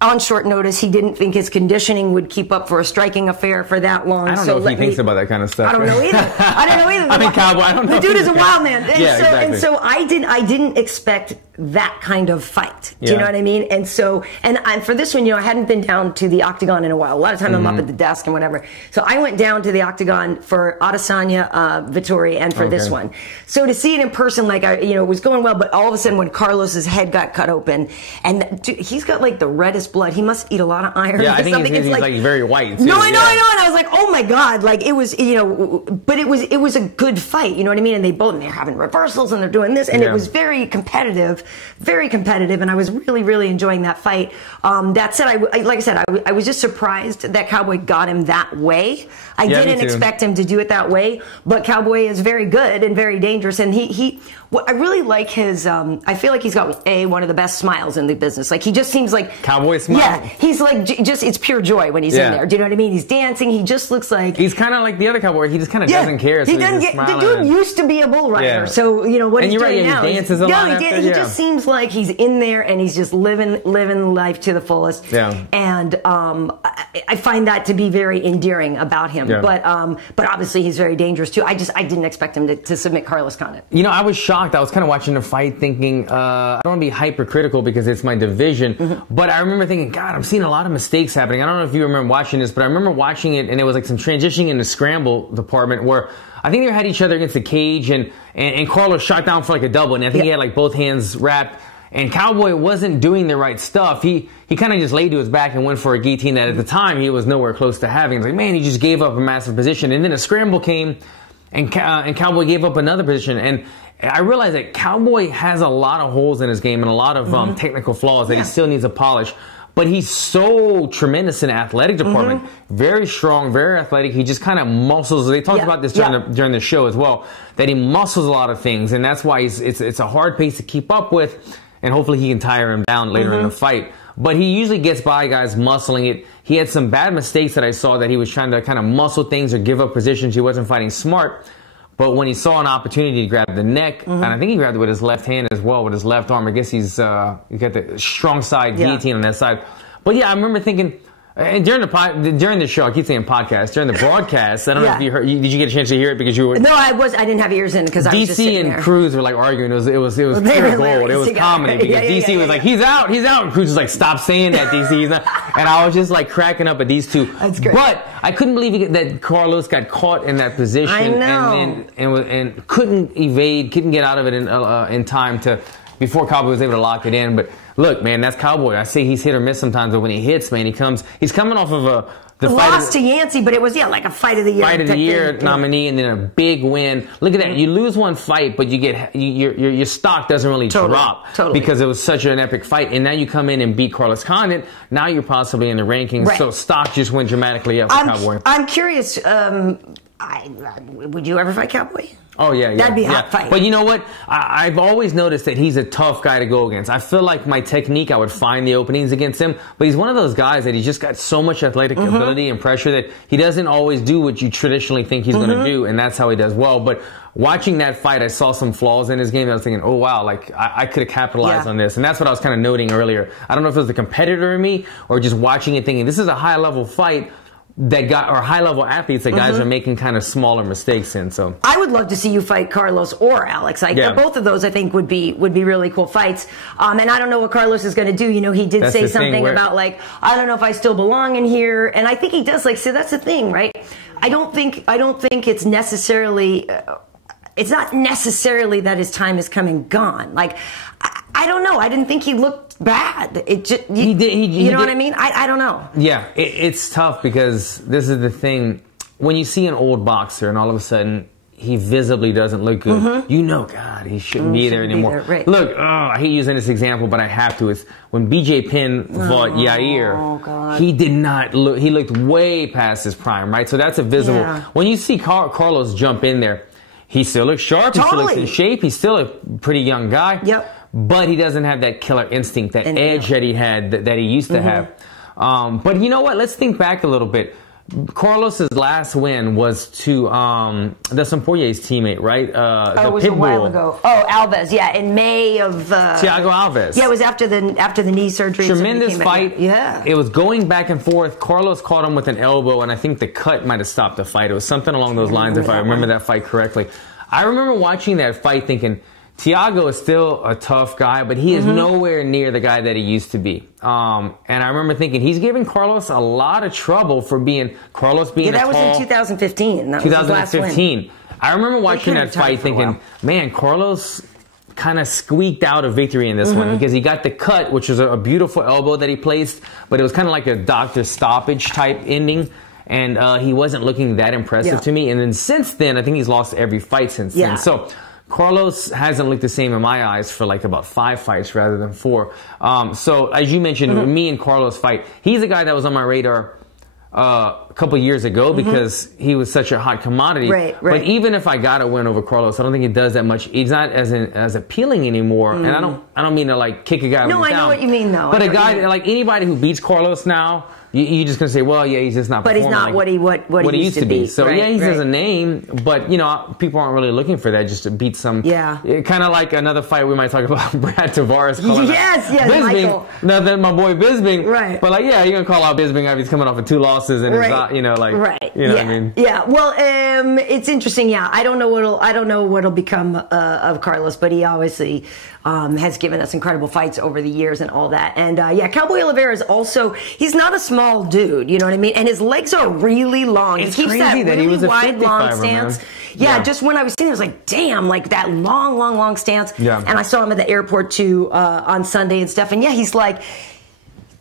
on short notice, he didn't think his conditioning would keep up for a striking affair for that long. I don't know if he thinks about that kind of stuff. I don't know either. I mean, Cowboy, I don't know. The dude is a wild man. And exactly. And so I didn't expect that kind of fight. Do you know what I mean? And so, and for this one, I hadn't been down to the Octagon in a while. A lot of time I'm up at the desk and whatever. So I went down to the Octagon for Adesanya, Vettori, and for this one. So to see it in person, like, it was going well, but all of a sudden when Carlos's head got cut open, and dude, he's got like the reddest blood. He must eat a lot of iron. Yeah, I think he's like very white too. No, I know. And I was like, oh my God. Like it was, but it was a good fight. You know what I mean? And they're having reversals and they're doing this. And it was very competitive. And I was really, really enjoying that fight. That said, like I said, I was just surprised that Cowboy got him that way. I didn't expect him to do it that way, but Cowboy is very good and very dangerous. And I really like his, I feel like he's got one of the best smiles in the business. Like he just seems like Cowboy smile. Yeah, he's like it's pure joy when he's in there. Do you know what I mean? He's dancing. He just looks like he's kind of like the other Cowboy. He just kind of doesn't care. So he doesn't get. The dude used to be a bull rider, so what he's doing now. He dances a lot. He just seems like he's in there and he's just living life to the fullest. Yeah. And I find that to be very endearing about him. Yeah. But obviously he's very dangerous too. I didn't expect him to submit Carlos Condit. I was shocked. I was kind of watching the fight thinking, I don't want to be hypercritical because it's my division, but I remember thinking, God, I'm seeing a lot of mistakes happening. I don't know if you remember watching this, but I remember watching it and it was like some transitioning in the scramble department where I think they had each other against the cage and Carlos shot down for like a double and I think he had like both hands wrapped. And Cowboy wasn't doing the right stuff. He kind of just laid to his back and went for a guillotine that at the time he was nowhere close to having. It's like, man, he just gave up a massive position. And then a scramble came, and Cowboy gave up another position. And I realized that Cowboy has a lot of holes in his game and a lot of technical flaws that he still needs to polish. But he's so tremendous in the athletic department. Very strong, very athletic. He just kind of muscles. They talked about this during the show as well, that he muscles a lot of things. And that's why it's a hard pace to keep up with. And hopefully he can tire him down later in the fight. But he usually gets by guys muscling it. He had some bad mistakes that I saw, that he was trying to kind of muscle things or give up positions. He wasn't fighting smart. But when he saw an opportunity to grab the neck, and I think he grabbed it with his left hand as well, with his left arm. I guess he's got the strong side guillotine on that side. But yeah, I remember thinking, and during the show, I keep saying podcast, during the broadcast, I don't know if you heard, did you get a chance to hear it because you were? No, I didn't have ears in because I was just sitting there. DC and Cruz were like arguing. It was pure gold. It was comedy because DC was like, he's out. And Cruz was like, stop saying that, DC. He's not. And I was just like cracking up at these two. That's great. But I couldn't believe that Carlos got caught in that position. I know. And couldn't evade, couldn't get out of it in time before Cowboy was able to lock it in. But look, man, that's Cowboy. I say he's hit or miss sometimes, but when he hits, man, he's coming off of the lost to Yancey, but it was like a fight of the year. Fight of the year nominee, and then a big win. Look at that. You lose one fight, but you get your stock doesn't really drop because it was such an epic fight. And now you come in and beat Carlos Condit. Now you're possibly in the rankings, so stock just went dramatically up for Cowboy. I'm curious. Would you ever fight Cowboy? Oh, yeah. That'd be a hot fight. But you know what? I've always noticed that he's a tough guy to go against. I feel like my technique, I would find the openings against him. But he's one of those guys that he's just got so much athletic ability and pressure that he doesn't always do what you traditionally think he's going to do. And that's how he does well. But watching that fight, I saw some flaws in his game. I was thinking, oh, wow, like I could have capitalized on this. And that's what I was kind of noting earlier. I don't know if it was the competitor in me or just watching it thinking, this is a high-level fight. High-level athletes that guys are making kind of smaller mistakes in. So I would love to see you fight Carlos or Alex. Both of those I think would be really cool fights. And I don't know what Carlos is going to do. You know, he did say something about like, I don't know if I still belong in here, and I think he does. Like, so that's the thing, right? I don't think it's necessarily. It's not necessarily that his time is come and gone. Like, I don't know. I didn't think he looked bad. It just, he did. You know what I mean? I don't know. Yeah, it's tough because this is the thing. When you see an old boxer and all of a sudden he visibly doesn't look good, you know, God, he shouldn't be there anymore. Right. Look, I hate using this example, but I have to. It's when BJ Penn fought Yair, he did not look, he looked way past his prime, right? So that's a visible. Yeah. When you see Carlos jump in there, he still looks sharp. He still looks in shape. He's still a pretty young guy. Yep. But he doesn't have that killer instinct, that edge that he had, that he used to have. But you know what? Let's think back a little bit. Carlos's last win was to Dustin Poirier's teammate, right? It was a while ago. Oh, Alves, in May of Thiago Alves. Yeah, it was after the knee surgery. Tremendous fight. Yeah, it was going back and forth. Carlos caught him with an elbow, and I think the cut might have stopped the fight. It was something along those lines, if I remember that fight correctly. I remember watching that fight, thinking, Thiago is still a tough guy, but he is nowhere near the guy that he used to be. And I remember thinking, he's giving Carlos a lot of trouble for Carlos being that was in 2015. That was his last win. I remember watching that fight thinking, man, Carlos kind of squeaked out a victory in this one because he got the cut, which was a beautiful elbow that he placed, but it was kind of like a doctor stoppage type ending. And he wasn't looking that impressive to me. And then since then, I think he's lost every fight since then. So Carlos hasn't looked the same in my eyes for like about 5 fights rather than 4. So as you mentioned, me and Carlos fight. He's a guy that was on my radar a couple years ago because he was such a hot commodity. Right. But even if I got a win over Carlos, I don't think it does that much. He's not as appealing anymore. And I don't mean to like kick a guy down. No, I know what you mean though. But a guy like anybody who beats Carlos now, you're just going to say, well, yeah, he's just not performing. But he's not like what he used to be. So, he has a name, but, you know, people aren't really looking for that just to beat some. Yeah. Kind of like another fight we might talk about, Brad Tavares. Yes, Bisping. Michael. My boy Bisping. Right. But, like, yeah, you're going to call out Bisping after he's coming off of 2 losses and, you know, like, you know what I mean? Yeah. Well, it's interesting. Yeah. I don't know what'll become of Carlos, but he obviously has given us incredible fights over the years and all that. And yeah, Cowboy Oliveira is also, he's not a small dude, you know what I mean? And his legs are really long. It's he keeps crazy that really wide, long stance. Man. Yeah, just when I was seeing it, I was like, damn, like that long stance. Yeah. And I saw him at the airport too on Sunday and stuff. And yeah, he's like,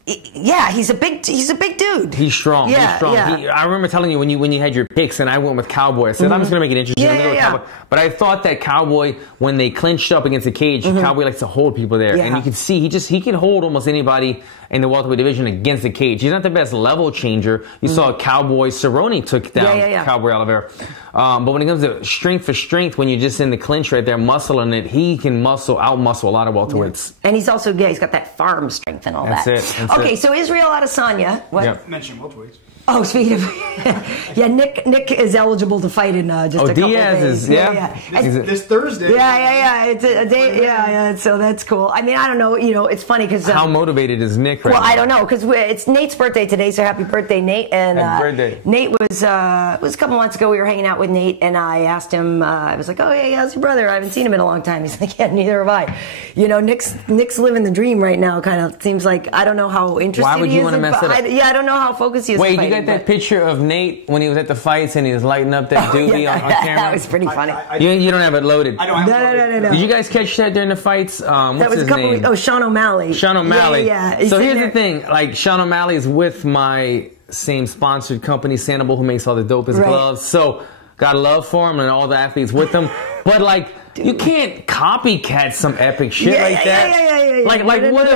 yeah, he's a big dude. He's strong. Yeah, he's strong. yeah. I remember telling you when you had your picks, and I went with Cowboy. I said I'm just gonna make it interesting. I'm gonna go with Cowboy. But I thought that Cowboy, when they clinched up against the cage, Cowboy likes to hold people there, and you can see he can hold almost anybody in the welterweight division against the cage. He's not the best level changer. You saw Cowboy Cerrone took down Cowboy Oliveira. But when it comes to strength for strength, when you're just in the clinch right there, muscling it, he can out-muscle a lot of welterweights. And he's also, he's got that farm strength and all that. That's it. So Israel Adesanya. What? Yep. Mention welterweights. Oh, speaking of, yeah, Nick is eligible to fight in just a couple Diaz days. This Thursday. Yeah. It's a day. Yeah. So that's cool. I mean, I don't know. You know, it's funny because how motivated is Nick right now? I don't know because it's Nate's birthday today. So happy birthday, Nate! And happy birthday. Nate was a couple months ago. We were hanging out with Nate, and I asked him. I was like, "Oh, yeah, how's your brother? I haven't seen him in a long time." He's like, "Yeah, neither have I." You know, Nick's living the dream right now. Kind of seems like I don't know how interested. Why would he you is want to mess it up? I don't know how focused he is. Wait, you got that picture of Nate when he was at the fights and he was lighting up that doobie on camera? That was pretty funny. You don't have it loaded. I don't have it loaded. No. Did you guys catch that during the fights? What's his name? Sean O'Malley. Sean O'Malley. Yeah. So here's the thing. Like, Sean O'Malley is with my same sponsored company, Sandoval, who makes all the dopest gloves. So, got love for him and all the athletes with him. But, like, you can't copycat some epic shit like that. Like what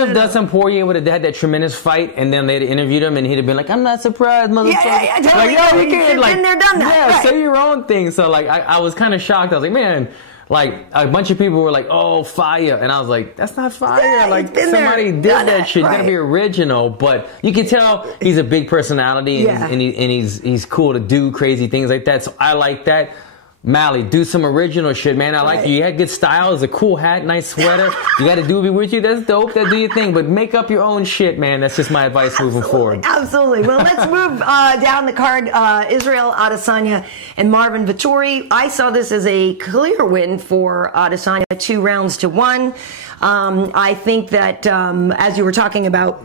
if Dustin Poirier would have had that tremendous fight and then they'd interviewed him and he'd have been like, I'm not surprised, motherfucker. Totally. You can't, been there, done that. Say your own thing. So like I was kind of shocked. I was like, man, like a bunch of people were like, oh, fire. And I was like, that's not fire. Yeah, like somebody did that shit. It's gotta be original. But you can tell he's a big personality and he's cool to do crazy things like that. So I like that. Mally, do some original shit, man. I like you. You had good style. It's a cool hat, nice sweater. You got a doobie with you. That's dope. That do your thing. But make up your own shit, man. That's just my advice moving forward. Absolutely. Well, let's move down the card. Israel Adesanya and Marvin Vettori. I saw this as a clear win for Adesanya, 2-1. I think that as you were talking about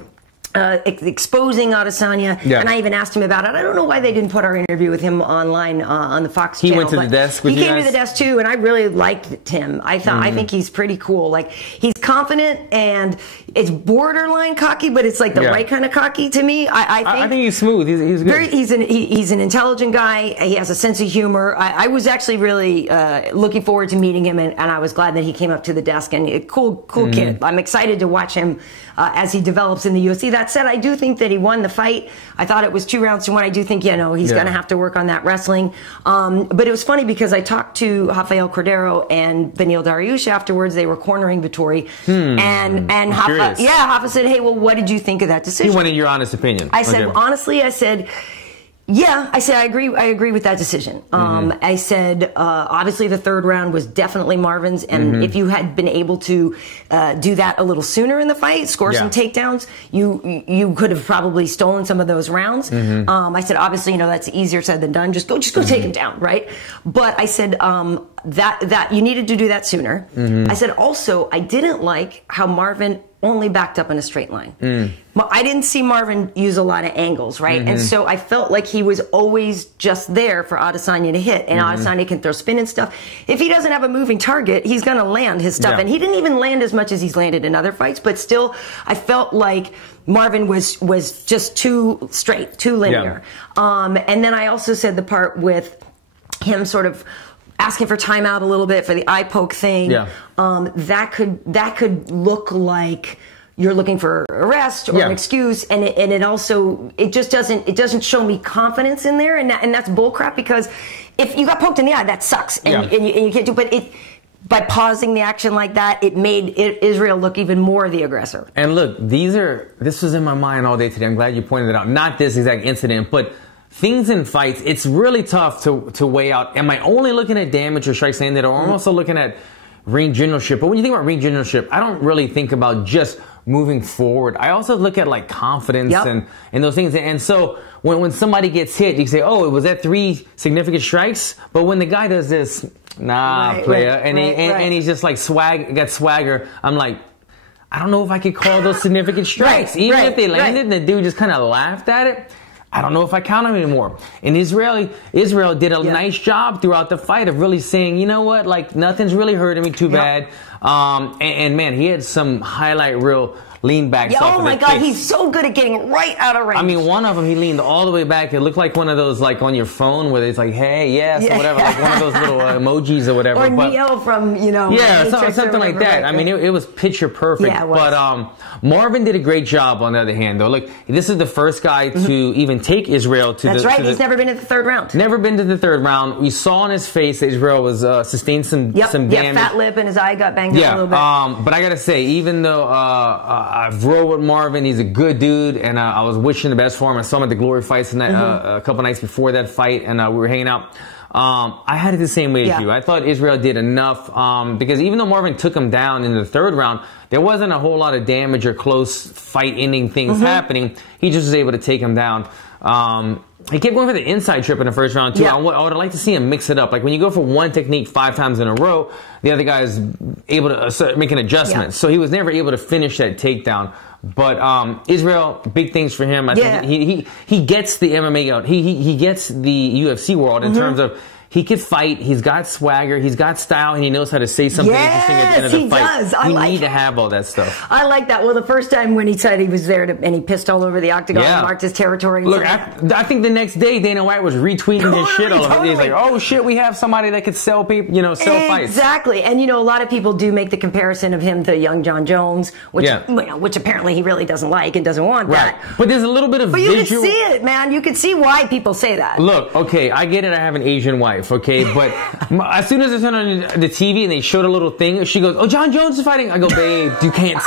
exposing Adesanya, and I even asked him about it. I don't know why they didn't put our interview with him online on the Fox channel. He went to the desk with you guys? He came to the desk too, and I really liked him. I think he's pretty cool. Like, he's confident, and it's borderline cocky, but it's like the right kind of cocky to me. I think he's smooth. He's good. He's an intelligent guy. He has a sense of humor. I was actually really looking forward to meeting him, and I was glad that he came up to the desk. And a cool kid. I'm excited to watch him as he develops in the UFC. That said, I do think that he won the fight. I thought it was 2-1. I do think, he's going to have to work on that wrestling. But it was funny because I talked to Rafael Cordero and Beneil Dariush afterwards. They were cornering Vettori. And Rafa said, hey, well, what did you think of that decision? He wanted your honest opinion. I said, honestly, I agree with that decision. I said, obviously the third round was definitely Marvin's, and if you had been able to do that a little sooner in the fight, score some takedowns, you could have probably stolen some of those rounds. I said, obviously, that's easier said than done. Just go take him down, right? But I said that you needed to do that sooner. I said also, I didn't like how Marvin only backed up in a straight line. I didn't see Marvin use a lot of angles, right? And so I felt like he was always just there for Adesanya to hit, and Adesanya can throw spin and stuff. If he doesn't have a moving target, he's going to land his stuff. And he didn't even land as much as he's landed in other fights, but still, I felt like Marvin was just too straight, too linear. And then I also said the part with him sort of asking for timeout a little bit for the eye poke thing. That could look like you're looking for a rest or an excuse, and it just doesn't show me confidence in there, and that's bullcrap, because if you got poked in the eye, that sucks, and you can't do. But by pausing the action like that, it made Israel look even more the aggressor. And look, this was in my mind all day today. I'm glad you pointed it out. Not this exact incident, but things in fights, it's really tough to weigh out. Am I only looking at damage or strikes landed, or I'm also looking at ring generalship? But when you think about ring generalship, I don't really think about just moving forward. I also look at like confidence and those things. And so when somebody gets hit, you say, oh, it was that 3 significant strikes. But when the guy does this, Nah, player. And he's just like got swagger. I'm like, I don't know if I could call those significant strikes. Even if they landed and the dude just kind of laughed at it, I don't know if I count him anymore. And Israel did a nice job throughout the fight of really saying, you know what, like nothing's really hurting me too bad. And man, he had some highlight reel lean backs off of the God, kicks. he's so good at getting right out of range. I mean, one of them, he leaned all the way back. It looked like one of those, like, on your phone where it's like, hey, yes, or whatever. Like one of those little emojis or whatever. Or Neo from, something like that. I mean, it was picture perfect. Yeah, it was. But Marvin did a great job on the other hand, though. Look, this is the first guy to even take Israel to That's right. He's never been to the third round. Never been to the third round. We saw on his face that Israel was sustained some damage. Yeah, fat lip and his eye got banged up a little bit. But I got to say, even though I've rode with Marvin, he's a good dude, and I was wishing the best for him. I saw him at the Glory fights tonight, a couple nights before that fight, and we were hanging out. I had it the same way as you. I thought Israel did enough because even though Marvin took him down in the third round, there wasn't a whole lot of damage or close fight-ending things happening. He just was able to take him down. He kept going for the inside trip in the first round, too. I would like to see him mix it up. Like, when you go for one technique 5 times in a row, the other guy is able to make an adjustment. So he was never able to finish that takedown. But Israel, big things for him. I think he gets the MMA out. He gets the UFC world in terms of he could fight. He's got swagger. He's got style, and he knows how to say something interesting at the end of the fight. Does. You need to have all that stuff. I like that. Well, the first time when he said he was there and he pissed all over the octagon and marked his territory. Look, I think the next day Dana White was retweeting his shit all over. He's like, oh shit, we have somebody that could sell people, sell fights. Exactly. And a lot of people do make the comparison of him to young John Jones, which apparently he really doesn't like and doesn't want that. But there's a little bit of But you can see it, man. You can see why people say that. Look, okay, I get it. I have an Asian wife. Okay, but as soon as I turned on the TV and they showed a little thing, she goes, "Oh, John Jones is fighting." I go, "Babe, you can't."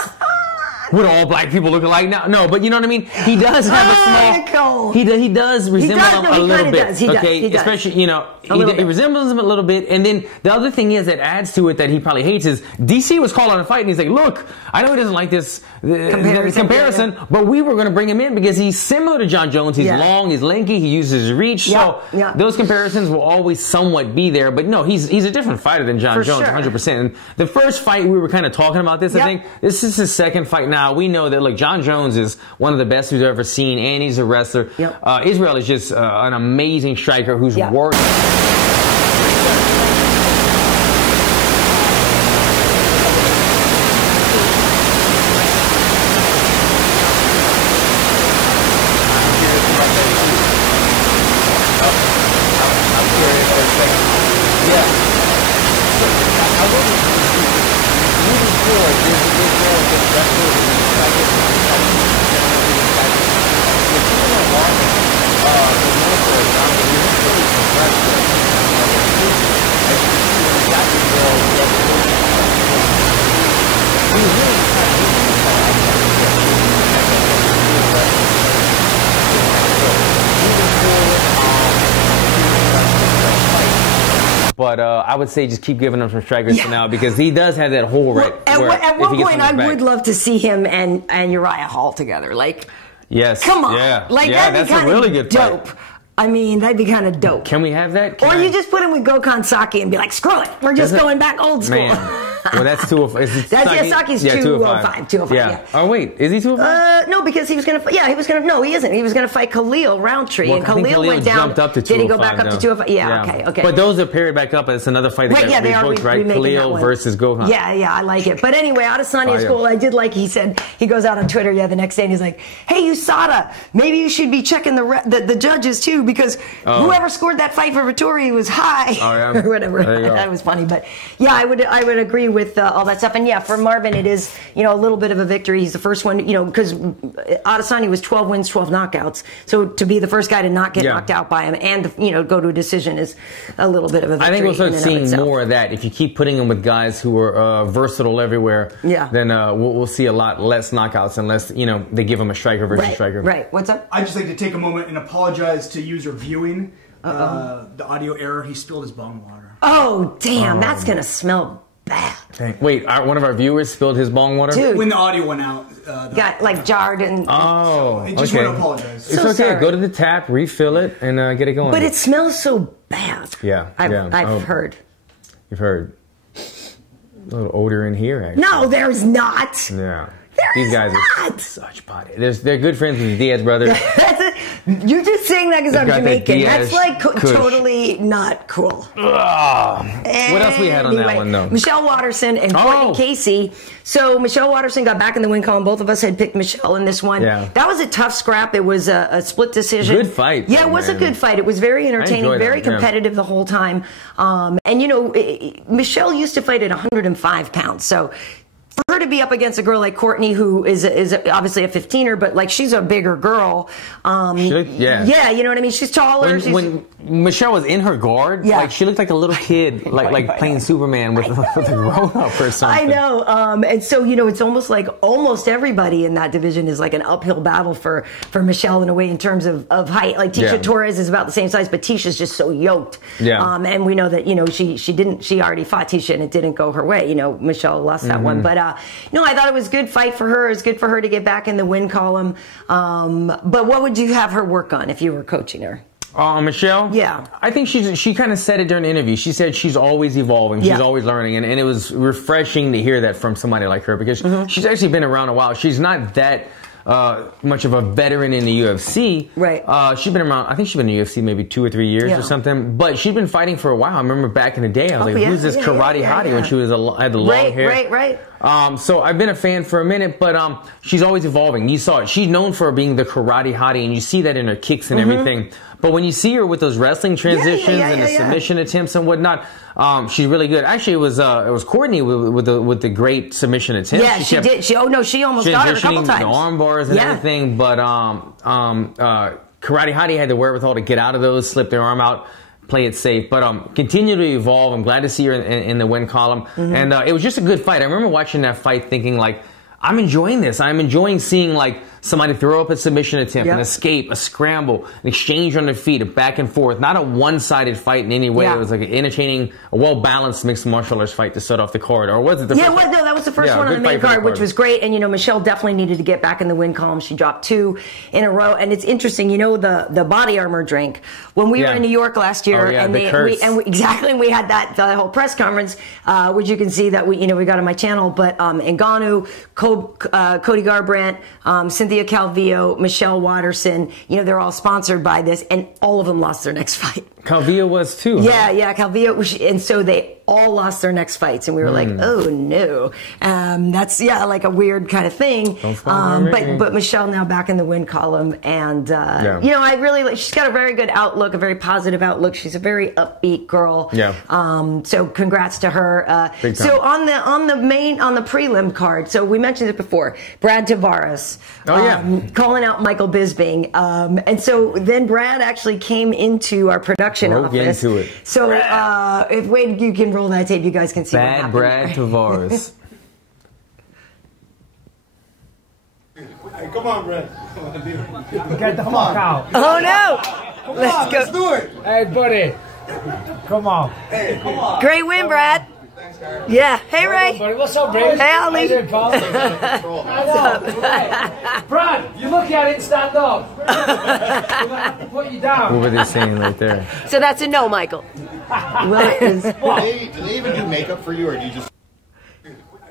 What all black people look alike now? No, but you know what I mean. He does have a small. He does resemble him a little bit. Okay, especially he resembles him a little bit. And then the other thing is that adds to it that he probably hates is DC was called on a fight and he's like, "Look, I know he doesn't like this comparison, but we were going to bring him in because he's similar to John Jones. He's long, he's lanky, he uses his reach. So those comparisons will always somewhat be there. But no, he's a different fighter than John Jones, 100%. And the first fight we were kind of talking about this. I think this is his second fight now. We know that, look, John Jones is one of the best we've ever seen, and he's a wrestler. Israel is just an amazing striker who's worked. But I would say just keep giving him some strikers for now because he does have that hole right. At one point, I would love to see him and Uriah Hall together. Like, come on, that's a really good dope. fight. I mean, that'd be kind of dope. Can we have that? You just put him with Gokhan Saki and be like, screw it, we're just going back old school. Man. Well, that's 205. Saki's 205. 205. Oh wait, is he 205? No, because he was going to. He was going to. No, he isn't. He was going to fight Khalil Roundtree, and Khalil went down. Jumped up to 205. Did he go back up to 205? Yeah. Okay. But those are paired back up. It's another fight. Right. Yeah, they are. Right. Khalil versus Gokhan. Yeah. I like it. But anyway, Adesanya is cool. I did like. He said he goes out on Twitter. The next day, and he's like, "Hey, USADA, maybe you should be checking the judges too, because whoever scored that fight for Vettori was high or whatever." That was funny. But yeah, I would agree with all that stuff. And yeah, for Marvin, it is, a little bit of a victory. He's the first one, because Adesanya was 12 wins, 12 knockouts. So to be the first guy to not get knocked out by him and, go to a decision is a little bit of a victory. I think we'll start seeing more of that. If you keep putting him with guys who are versatile everywhere, then we'll see a lot less knockouts unless, they give him a striker versus striker. Right. What's up? I'd just like to take a moment and apologize to user viewing. The audio error, he spilled his bong water. Oh, damn. That's going to smell bad. Dang. Wait, one of our viewers spilled his bong water? Dude. When the audio went out. Got jarred and... Oh, I just want to apologize. It's okay. Sorry. Go to the tap, refill it, and get it going. But it smells so bad. Yeah. I've heard. You've heard a little odor in here, actually. No, there's not. Yeah. These guys are such body. They're good friends with the Diaz brothers. You're just saying that because I'm Jamaican. That's like totally not cool. What else we had on that one, though? Michelle Waterson and Cortney Casey. So Michelle Waterson got back in the win column. Both of us had picked Michelle in this one. Yeah. That was a tough scrap. It was a split decision. Good fight. Yeah, it was a good fight. It was very entertaining, very competitive the whole time. And, you know, Michelle used to fight at 105 pounds. So for her to be up against a girl like Cortney, who is obviously a 15er, but like she's a bigger girl. Yeah, you know what I mean. She's taller. When Michelle was in her guard, like she looked like a little kid, like playing Superman with a grown-up or something. I know. And so, you know, it's almost like almost everybody in that division is like an uphill battle for Michelle in a way in terms of height. Like Tecia Torres is about the same size, but Tisha's just so yoked. And we know that, you know, she already fought Tisha and it didn't go her way. You know, Michelle lost that one, but no, I thought it was a good fight for her. It was good for her to get back in the win column. But what would you have her work on if you were coaching her? Michelle? Yeah. I think she kind of said it during the interview. She said she's always evolving. She's always learning. And it was refreshing to hear that from somebody like her because she's actually been around a while. She's not that much of a veteran in the UFC. Right. She's been around, I think she's been in the UFC maybe 2 or 3 years or something. But she's been fighting for a while. I remember back in the day, I was like, who's this Karate Hottie when she was had the long hair. Right. So I've been a fan for a minute, but she's always evolving. You saw it. She's known for being the Karate Hottie, and you see that in her kicks and everything. But when you see her with those wrestling transitions and the submission attempts and whatnot, she's really good. Actually, it was Cortney with the great submission attempts. Yeah, she did. She almost got her a couple times. The arm bars and everything, but Karate Hottie had the wherewithal to get out of those, slip their arm out, play it safe, but continue to evolve. I'm glad to see her in the win column, and it was just a good fight. I remember watching that fight thinking like, I'm enjoying this. I'm enjoying seeing like somebody throw up a submission attempt, an escape, a scramble, an exchange on their feet, a back and forth. Not a one-sided fight in any way. It was like an entertaining, a well-balanced mixed martial arts fight to start off the card. Or was it the first one? No, that was the first one on the main card, which was great. And, you know, Michelle definitely needed to get back in the win column. She dropped 2 in a row. And it's interesting, you know, the body armor drink. When we were in New York last year, and we had that whole press conference, which you can see that we got on my channel. But Ngannou, Cody Garbrandt, Cynthia Calvillo, Michelle Waterson, you know, they're all sponsored by this, and all of them lost their next fight. Calvillo was too. Yeah, Calvillo, and so they all lost their next fights, and we were like, oh no, that's like a weird kind of thing. But Michelle now back in the win column, and you know, I really like. She's got a very good outlook, a very positive outlook. She's a very upbeat girl. So congrats to her. So on the prelim card, so we mentioned it before, Brad Tavares. Calling out Michael Bisping, and so then Brad actually came into our production office. Into it. So if Wade, you can roll that tape, you guys can see Bad what Brad Tavares. Hey, come on, Brad. Get the fuck out. Oh no! Let's do it. Hey, buddy. Come on. Hey, come on. Great win, Brad. Thanks, Karyn. Yeah. Hey, Ray. Buddy, what's up, Ray? Hey, Ali. How you doing, pal? I know. Brad, you're lucky I didn't stand up. We're gonna have to put you down. What were they saying right there? So that's a no, Michael. Well, it is. Do they even do makeup for you, or do you just...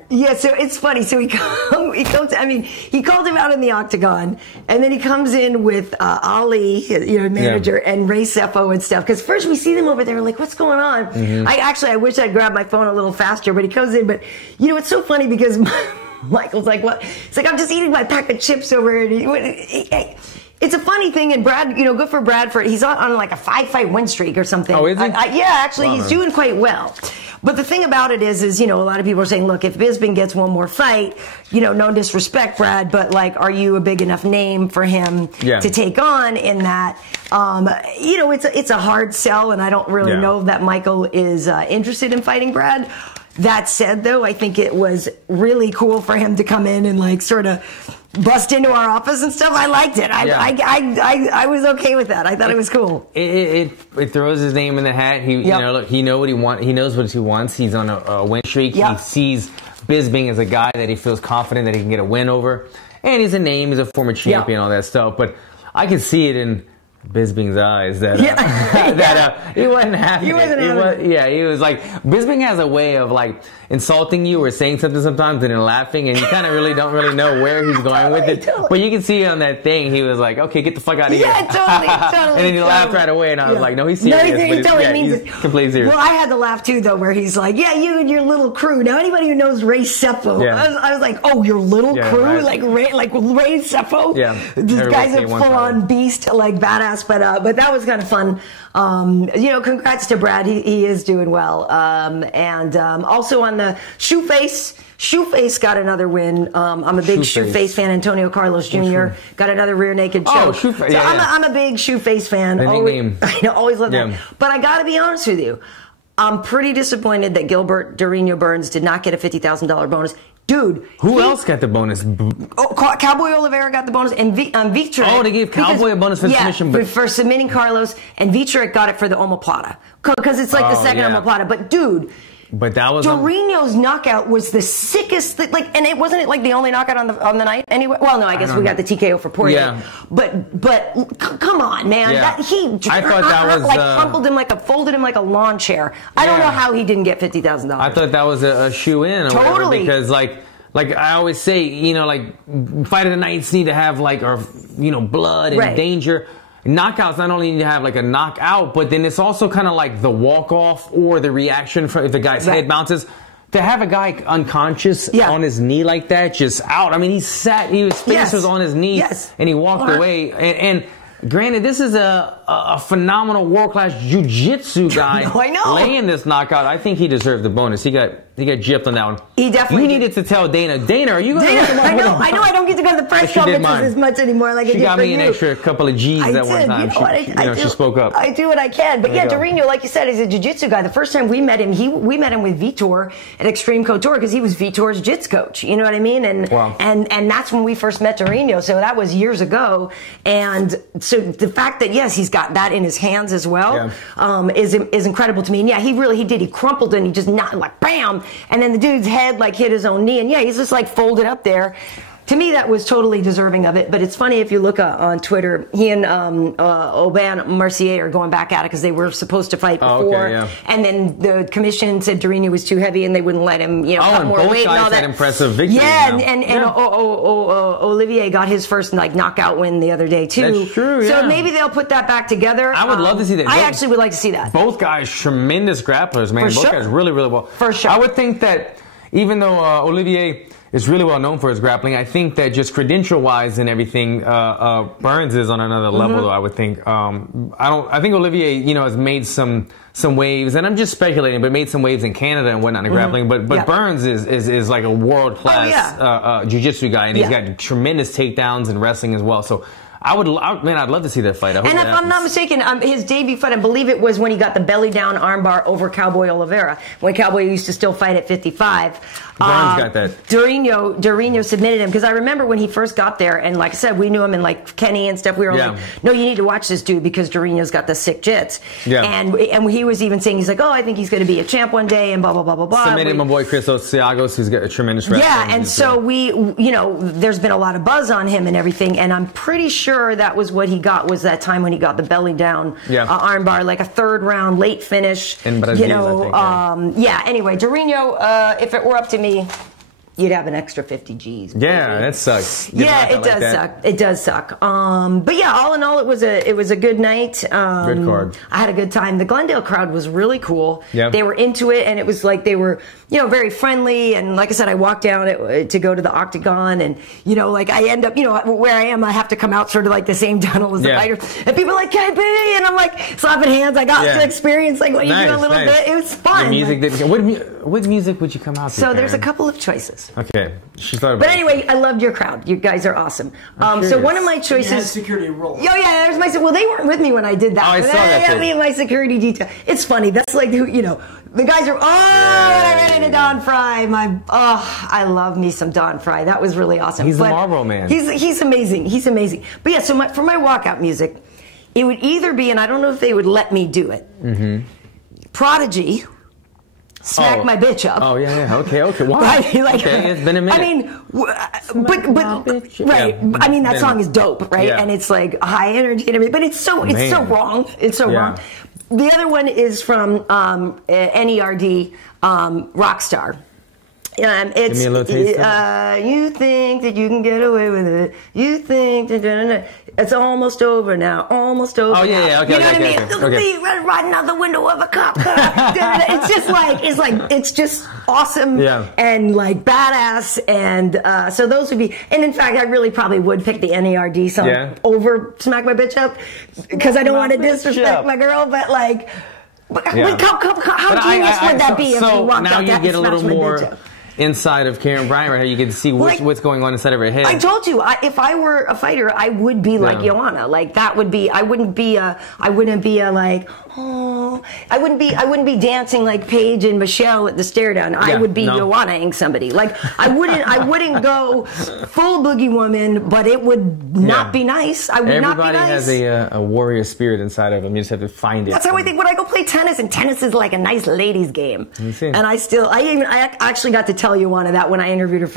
Yeah, so it's funny. So he comes. I mean, he called him out in the octagon, and then he comes in with Ali, you know, manager, and Ray Seppo and stuff. Because first we see them over there, like, what's going on? I wish I'd grabbed my phone a little faster, but he comes in. But you know, it's so funny because Michael's like, what? It's like, I'm just eating my pack of chips over here. It's a funny thing, and Brad, you know, good for Brad he's on like a 5-fight win streak or something. Oh, is he? Yeah, actually, he's doing quite well. But the thing about it is, you know, a lot of people are saying, look, if Bisping gets one more fight, you know, no disrespect, Brad, but like, are you a big enough name for him to take on in that? You know, it's a hard sell, and I don't really know that Michael is interested in fighting Brad. That said, though, I think it was really cool for him to come in and like sort of bust into our office and stuff. I liked it. I was okay with that. I thought it was cool. It throws his name in the hat. You know, look, he knows what he wants. He knows what he wants. He's on a win streak. He sees Bisping as a guy that he feels confident that he can get a win over, and he's a name. He's a former champion, all that stuff. But I can see it in Bisping's eyes that he wasn't happy. He wasn't he was like, Bisping has a way of like insulting you or saying something sometimes and then laughing, and you kind of don't really know where he's going with it. Totally. But you can see on that thing, he was like, okay, get the fuck out of here. Yeah, totally. And then he laughed right away, and I was like, no, he's serious. No, he totally means he's it. completely serious. Well, I had to laugh too, though, where he's like, yeah, you and your little crew. Now, anybody who knows Ray Seppo, I was like, oh, your little crew? Right. Like Ray Seppo? Yeah. This guy's a full-on beast, like badass, but that was kind of fun. Congrats to Brad. He is doing well. And also on the Shoeface got another win. I'm a big Shoeface fan. Antonio Carlos Jr. got another rear naked choke. Oh, Shoeface. So I'm a big Shoeface fan. Always love that. But I got to be honest with you. I'm pretty disappointed that Gilbert Durinho Burns did not get a $50,000 bonus. Dude. Who else got the bonus? Cowboy Oliveira got the bonus, and Vettori. Oh, they gave Cowboy a bonus for the submission. But for submitting Carlos, and Vettori got it for the omoplata. Because it's like the second omoplata. But dude. But that was Durinho's knockout was the sickest thing, and it wasn't like the only knockout on the night anyway. Well, no, I guess we got the TKO for Poirier. Yeah. But come on, man. Yeah. I thought that was crumpled him folded him like a lawn chair. I don't know how he didn't get $50,000. I thought that was a shoe-in. Totally. Because like I always say, fight of the nights need to have blood and danger. Knockouts not only need to have like a knockout, but then it's also kind of like the walk-off or the reaction if the guy's head bounces. To have a guy unconscious on his knee like that, just out. I mean, his face was on his knee, and he walked away. And granted, this is a phenomenal world-class jiu-jitsu guy laying this knockout. I think he deserved the bonus. He got gypped on that one. He definitely You needed to tell Dana, are you going to look him up? I know I don't get to go to the press conferences as much anymore like I did for you. She got me an extra couple of G's that one time. She spoke up. I do what I can. But Durinho, like you said, is a jiu-jitsu guy. The first time we met him, we met him with Vitor at Extreme Couture because he was Vitor's jiu-jitsu coach. You know what I mean? And that's when we first met Durinho. So that was years ago. And so the fact that, he's got that in his hands as well is incredible to me. And he did. He crumpled and he just knocked like bam. And then the dude's head hit his own knee. And he's just folded up there. To me, that was totally deserving of it. But it's funny if you look on Twitter, he and Aubin Mercier are going back at it because they were supposed to fight before. And then the commission said Durinho was too heavy and they wouldn't let him cut more weight and all that. Had impressive victories. Olivier got his first knockout win the other day too. That's true. So maybe they'll put that back together. I would love to see that. I actually would like to see that. Both guys, tremendous grapplers, man. Both guys really, really well. For sure. I would think that even though Olivier is really well known for his grappling, I think that just credential-wise and everything, Burns is on another level. Though I would think. I think Olivier, has made some waves, and I'm just speculating, but made some waves in Canada and whatnot in grappling. But Burns is like a world-class jiu-jitsu guy, and he's got tremendous takedowns and wrestling as well. So. I'd love to see that fight. And if I'm not mistaken, his debut fight, I believe it was when he got the belly down armbar over Cowboy Oliveira, when Cowboy used to still fight at 55. Burns got that. Durinho submitted him, because I remember when he first got there, and like I said, we knew him, and like Kenny and stuff, we were like, no, you need to watch this dude because Durinho's got the sick jits. And he was even saying, he's like, I think he's going to be a champ one day, and blah, blah, blah, blah, blah. Submitted my boy Chris Osiagos, who's got a tremendous wrestling. Yeah, and so there's been a lot of buzz on him and everything, and I'm pretty sure that was what he got, was that time when he got the belly down armbar, like a third round, late finish. In Brazil, I think, anyway, Durinho, if it were up to me, you'd have an extra 50 G's. Yeah, that sucks. It does suck. It does suck. But yeah, all in all, it was a good night. Good card. I had a good time. The Glendale crowd was really cool. Yep. They were into it, and it was like they were, very friendly. And like I said, I walked down to go to the octagon, and I end up, where I am, I have to come out sort of like the same tunnel as the fighters, and people are like, KB, and I'm like slapping hands. I got to experience what you do a little bit. It was fun. What music would you come out to? So there's a couple of choices. Okay, she thought about But anyway, I loved your crowd. You guys are awesome. So one of my choices. You had security role. There's my. Well, they weren't with me when I did that. I saw that. Me and my security detail. It's funny. That's like the guys are. I ran into Don Fry. I love me some Don Fry. That was really awesome. He's the Marlboro man. He's amazing. He's amazing. But yeah, so for my walkout music, it would either be, and I don't know if they would let me do it. Prodigy. Smack My Bitch Up. Oh, yeah. Okay. Wow. Right? Like, okay, it's been a minute. I mean, but right. Yeah. I mean, that song is dope, right? Yeah. And it's like high energy and everything, but it's so wrong. It's so wrong. The other one is from NERD, Rockstar. It's Give me a little taste you think that you can get away with it. You think that it's almost over now. Almost over. Oh yeah, now. Okay. You know what I Okay. mean? Look at me riding out the window of a cop car. It's just like it's just awesome and like badass. And so those would be. And in fact, I really probably would pick the NERD song over "Smack My Bitch Up" because I don't want to disrespect my girl, but like. How genius would that be if you walked out that and smashed my bitch up? Inside of Karyn Bryant, right? You get to see what's going on inside of her head. I told you, if I were a fighter, I would be like Joanna. Like that would be. I wouldn't be a like. Oh, I wouldn't be dancing like Paige and Michelle at the stare down. I would be Joanna-ing somebody. Like I wouldn't go full boogie woman, but it would not be nice. I would not be nice. Everybody has a warrior spirit inside of them. You just have to find it. That's how I think when I go play tennis, and tennis is like a nice ladies' game. And I actually got to tell Joanna that when I interviewed her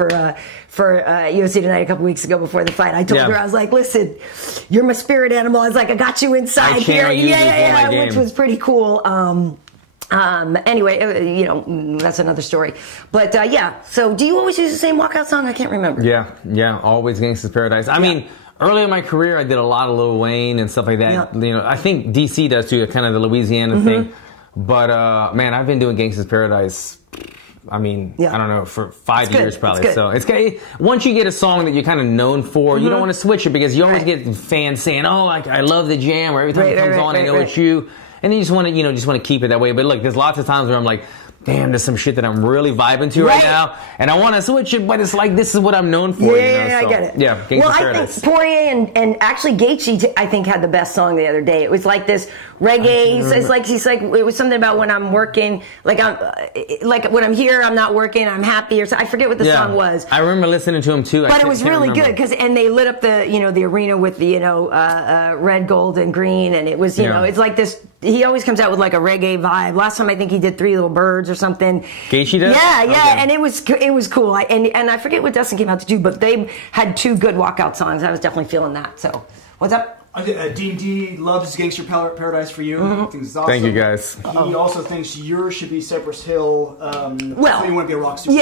for UFC Tonight a couple weeks ago before the fight. I told her, I was like, listen, you're my spirit animal. I was like, I got you inside here. Which was pretty cool. Anyway, that's another story. But so do you always use the same walkout song? I can't remember. Yeah, always Gangsta's Paradise. I mean, early in my career, I did a lot of Lil Wayne and stuff like that. I think DC does too, kind of the Louisiana thing. But man, I've been doing Gangsta's Paradise. I mean, I don't know, for 5 years probably. So it's once you get a song that you're kind of known for, you don't want to switch it because you always get fans saying, "Oh, I love the jam," or every time it comes on, I know it's you. And then you just want to keep it that way. But look, there's lots of times where I'm like, damn, there's some shit that I'm really vibing to right now, and I want to switch it, but it's like, this is what I'm known for. I get it. Yeah, well, I think Poirier and actually Gaethje, I think, had the best song the other day. It was like this reggae. It was something about when I'm working, like when I'm here, I'm not working, I'm happy, or something. I forget what the song was. I remember listening to him too. But it was really good and they lit up the arena with the red, gold, and green, and it was it's like this. He always comes out with like a reggae vibe. Last time I think he did Three Little Birds or something. Gaethje does? Yeah, okay. And it was cool. And I forget what Dustin came out to do, but they had 2 good walkout songs. I was definitely feeling that. So, what's up? D&D loves Gangster Paradise for you. I think it's awesome. Thank you, guys. He also thinks yours should be Cypress Hill. You want to be a rock star.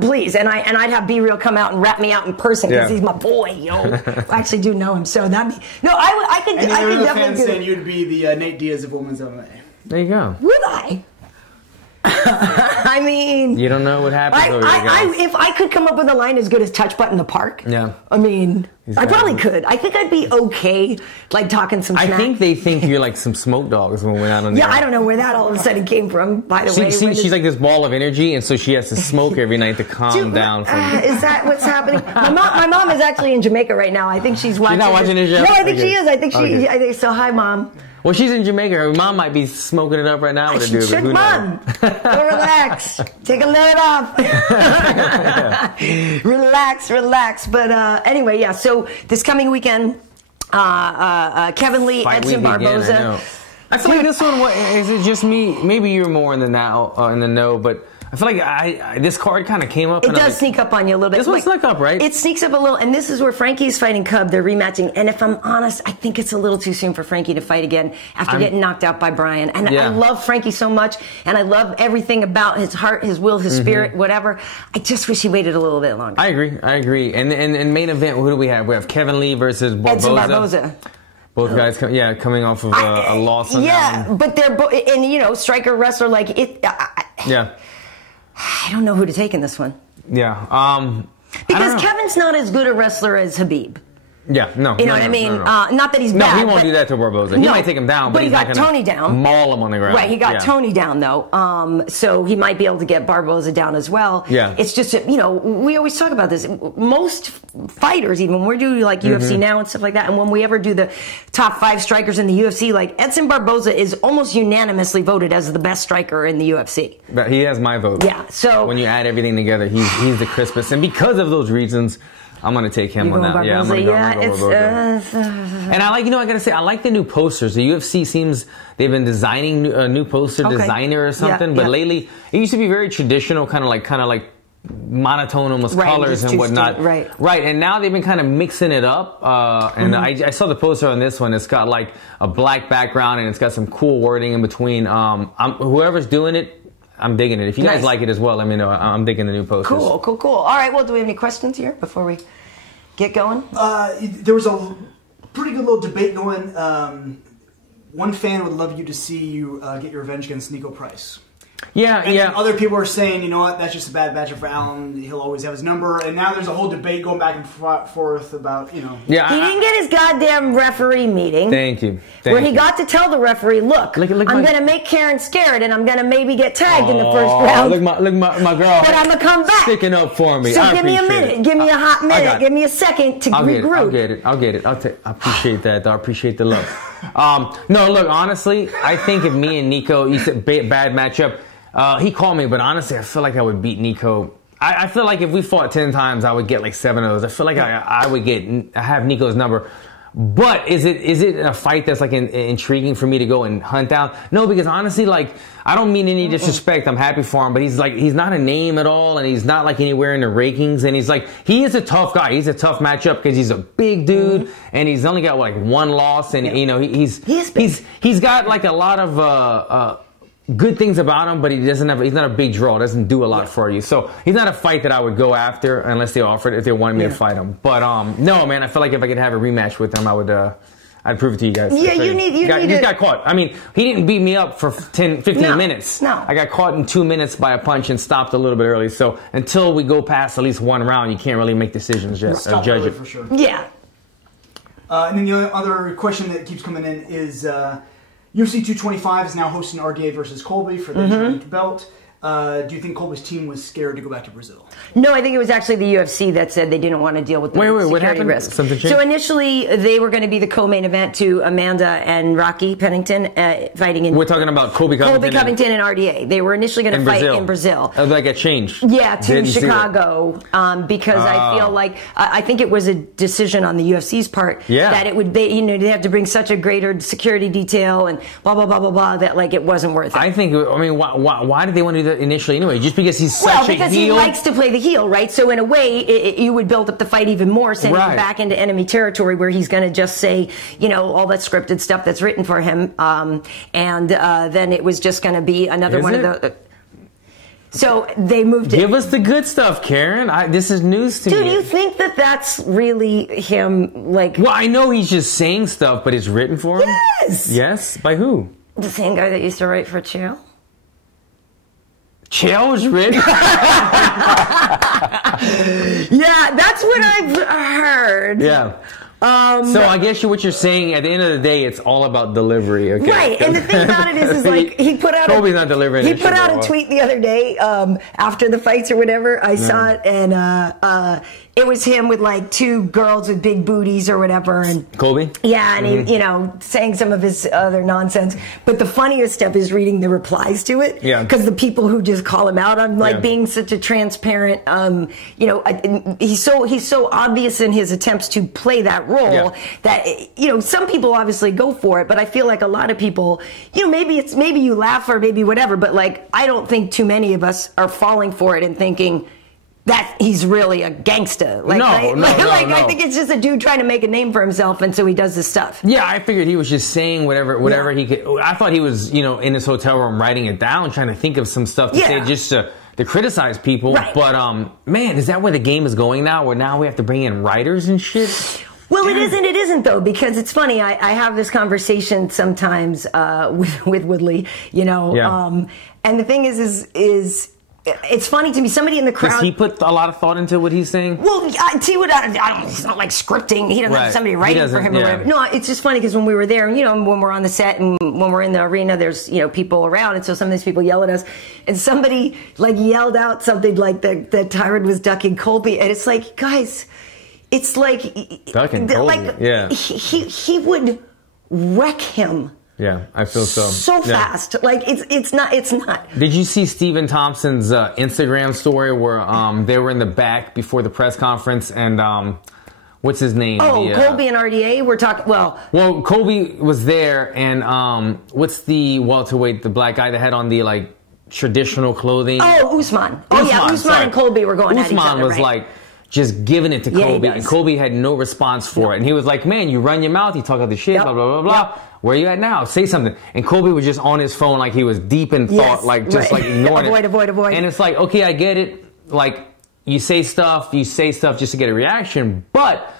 Please. And I'd have B Real come out and rap me out in person because he's my boy, yo. I actually do know him, so that'd be I could definitely do saying you'd be the Nate Diaz of women's MMA. There you go. Would I? I mean, you don't know what happens over there, guys. If I could come up with a line as good as Touch Button the Park, I mean, I probably could. I think I'd be okay, like talking some smack. I think they think you're like some smoke dogs when we're out on the I don't know where that all of a sudden came from, by the way. She's like this ball of energy, and so she has to smoke every night to calm down. Is that what's happening? My mom is actually in Jamaica right now. I think she's watching. She's not watching this show? No, I think she is. I think so. Hi, Mom. Well, she's in Jamaica. Her mom might be smoking it up right now with a dude. Mom, go relax. Take a load off. Relax. But anyway, so this coming weekend, Kevin Lee, Edson Barboza. I feel like this one, is it just me? Maybe you're more in the know, but I feel like this card kind of came up. It does sneak up on you a little bit. This one snuck up, right? It sneaks up a little, and this is where Frankie's fighting Cub. They're rematching, and if I'm honest, I think it's a little too soon for Frankie to fight again after getting knocked out by Bryant. And I love Frankie so much, and I love everything about his heart, his will, his spirit, whatever. I just wish he waited a little bit longer. I agree. And main event, who do we have? We have Kevin Lee versus Barboza. Edson Barboza. Both guys, coming off of a loss. But they're both, and striker, wrestler, like it. I don't know who to take in this one. Yeah. Because Kevin's not as good a wrestler as Khabib. Yeah, no. You know what I mean? No. Not that he's bad. No, he won't do that to Barboza. He might take him down, but he got Tony down. Maul him on the ground. Right, he got Tony down, though. So he might be able to get Barboza down as well. Yeah. It's just, we always talk about this. Most fighters, even when we're doing like UFC now and stuff like that, and when we ever do the top 5 strikers in the UFC, like Edson Barboza is almost unanimously voted as the best striker in the UFC. But he has my vote. Yeah, so when you add everything together, he's the crispest. And because of those reasons, I'm gonna take him on that. Yeah, I'm gonna go. And I like, I gotta say, I like the new posters. The UFC seems they've been designing a new poster designer or something. But lately, it used to be very traditional, kind of like monotone colors and whatnot. Right. And now they've been kind of mixing it up. And I saw the poster on this one. It's got like a black background and it's got some cool wording in between. Whoever's doing it, I'm digging it. If you guys like it as well, let me know. I'm digging the new posters. Cool. All right, well, do we have any questions here before we get going? There was a pretty good little debate going. One fan would love you to see you get your revenge against Nico Price. And other people are saying, you know what, that's just a bad matchup for Allen. He'll always have his number. And now there's a whole debate going back and forth about, he didn't get his goddamn referee meeting. Thank you. Where he got to tell the referee, look I'm going to make Karyn scared and I'm going to maybe get tagged in the first round. Look my girl. But I'm going to come back. Sticking up for me. So give me a minute. Give me a hot minute. Give me a second to regroup. I'll get it. I appreciate that, though. I appreciate the love. No, look, honestly, I think if me and Nico, you said bad matchup, he called me, but honestly, I feel like I would beat Nico. I feel like if we fought 10 times, I would get like 7 of those. I feel like I have Nico's number. But is it a fight that's like intriguing for me to go and hunt down? No, because honestly, like, I don't mean any disrespect. I'm happy for him, but he's not a name at all, and he's not like anywhere in the rankings. And he is a tough guy. He's a tough matchup because he's a big dude, and he's only got like 1 loss, and he's got like a lot of good things about him, but he's not a big draw. Doesn't do a lot for you. So he's not a fight that I would go after unless they offered if they wanted me to fight him. But no, man, I feel like if I could have a rematch with him, I'd prove it to you guys. Yeah, he got caught. I mean, he didn't beat me up for 15 minutes. No. I got caught in 2 minutes by a punch and stopped a little bit early. So until we go past at least 1 round, you can't really make decisions yet. Judge it. For sure. Yeah. And then the other question that keeps coming in is UFC 225 is now hosting RDA versus Colby for the joint belt. Do you think Colby's team was scared to go back to Brazil? No, I think it was actually the UFC that said they didn't want to deal with the security risk. So initially, they were going to be the co-main event to Amanda and Rocky Pennington fighting in... We're talking about Colby Covington and RDA. They were initially going to fight in Brazil. That got changed. Yeah, to Chicago. Because I feel like... I think it was a decision on the UFC's part that it would... They have to bring such a greater security detail and blah, blah, blah, blah, blah, that like it wasn't worth it. I think... I mean, why did they want to do that initially anyway? Just because he's such a heel? Well, because he likes to play the heel, right? So in a way, you would build up the fight even more, sending him back into enemy territory where he's going to just say, all that scripted stuff that's written for him. And then it was just going to be another one of the... So they moved it. Give us the good stuff, Karyn. This is news to me. Do you think that that's really him, like... Well, I know he's just saying stuff, but it's written for him? Yes! Yes? By who? The same guy that used to write for H.E.A.T. H.E.A.T was written? Yeah, that's what I've heard. Yeah. So I guess what you're saying, at the end of the day, it's all about delivery, okay? Right, and the thing about it is like, he put out Colby's not delivering. He put out a tweet the other day, after the fights or whatever, I saw it, and it was him with like 2 girls with big booties or whatever, and Colby? Yeah, and he, saying some of his other nonsense. But the funniest stuff is reading the replies to it. Yeah. Because the people who just call him out on like being such a transparent, he's so obvious in his attempts to play that role that some people obviously go for it, but I feel like a lot of people, maybe you laugh or maybe whatever, but like I don't think too many of us are falling for it and thinking that he's really a gangster. Like, I think it's just a dude trying to make a name for himself, and so he does this stuff. Yeah, I figured he was just saying whatever he could. I thought he was, in his hotel room writing it down, trying to think of some stuff to say just to criticize people. Right. But man, is that where the game is going now? Where now we have to bring in writers and shit? Well, it isn't though, because it's funny. I have this conversation sometimes with Woodley, and the thing is it's funny to me. Somebody in the crowd. Does he put a lot of thought into what he's saying? Well, it's not like scripting. He doesn't have somebody writing for him or whatever. No, it's just funny because when we were there, when we're on the set and when we're in the arena, there's people around, and so some of these people yell at us, and somebody like yelled out something like that Tyron was ducking Colby, and it's like, guys, it's like ducking Colby. He would wreck him Yeah, I feel so. So fast. Like, it's not. Did you see Stephen Thompson's Instagram story where they were in the back before the press conference and what's his name? Oh, Colby and RDA were talking. Well, Colby was there, and what's the welterweight, the black guy that had on the like traditional clothing? Oh, Usman. Oh yeah, Usman and Colby were going at each other. Usman was like just giving it to Colby, and Colby had no response for it, and he was like, "Man, you run your mouth, you talk all this shit, blah blah blah blah. Where you at now? Say something." And Colby was just on his phone like he was deep in thought, like just like ignoring it. Avoid. And it's like, okay, I get it. Like you say stuff just to get a reaction, but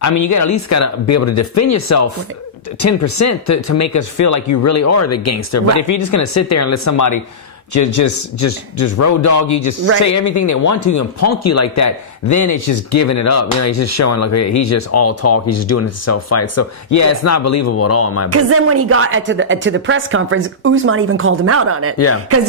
I mean, you at least got to be able to defend yourself 10% to make us feel like you really are the gangster. But if you're just gonna sit there and let somebody just road dog you, just say everything they want to and punk you like that, then it's just giving it up. You know, he's just showing like he's just all talk. He's just doing it to self-fight. So yeah, it's not believable at all in my book. Because then when he got to the press conference, Usman even called him out on it. Yeah. Because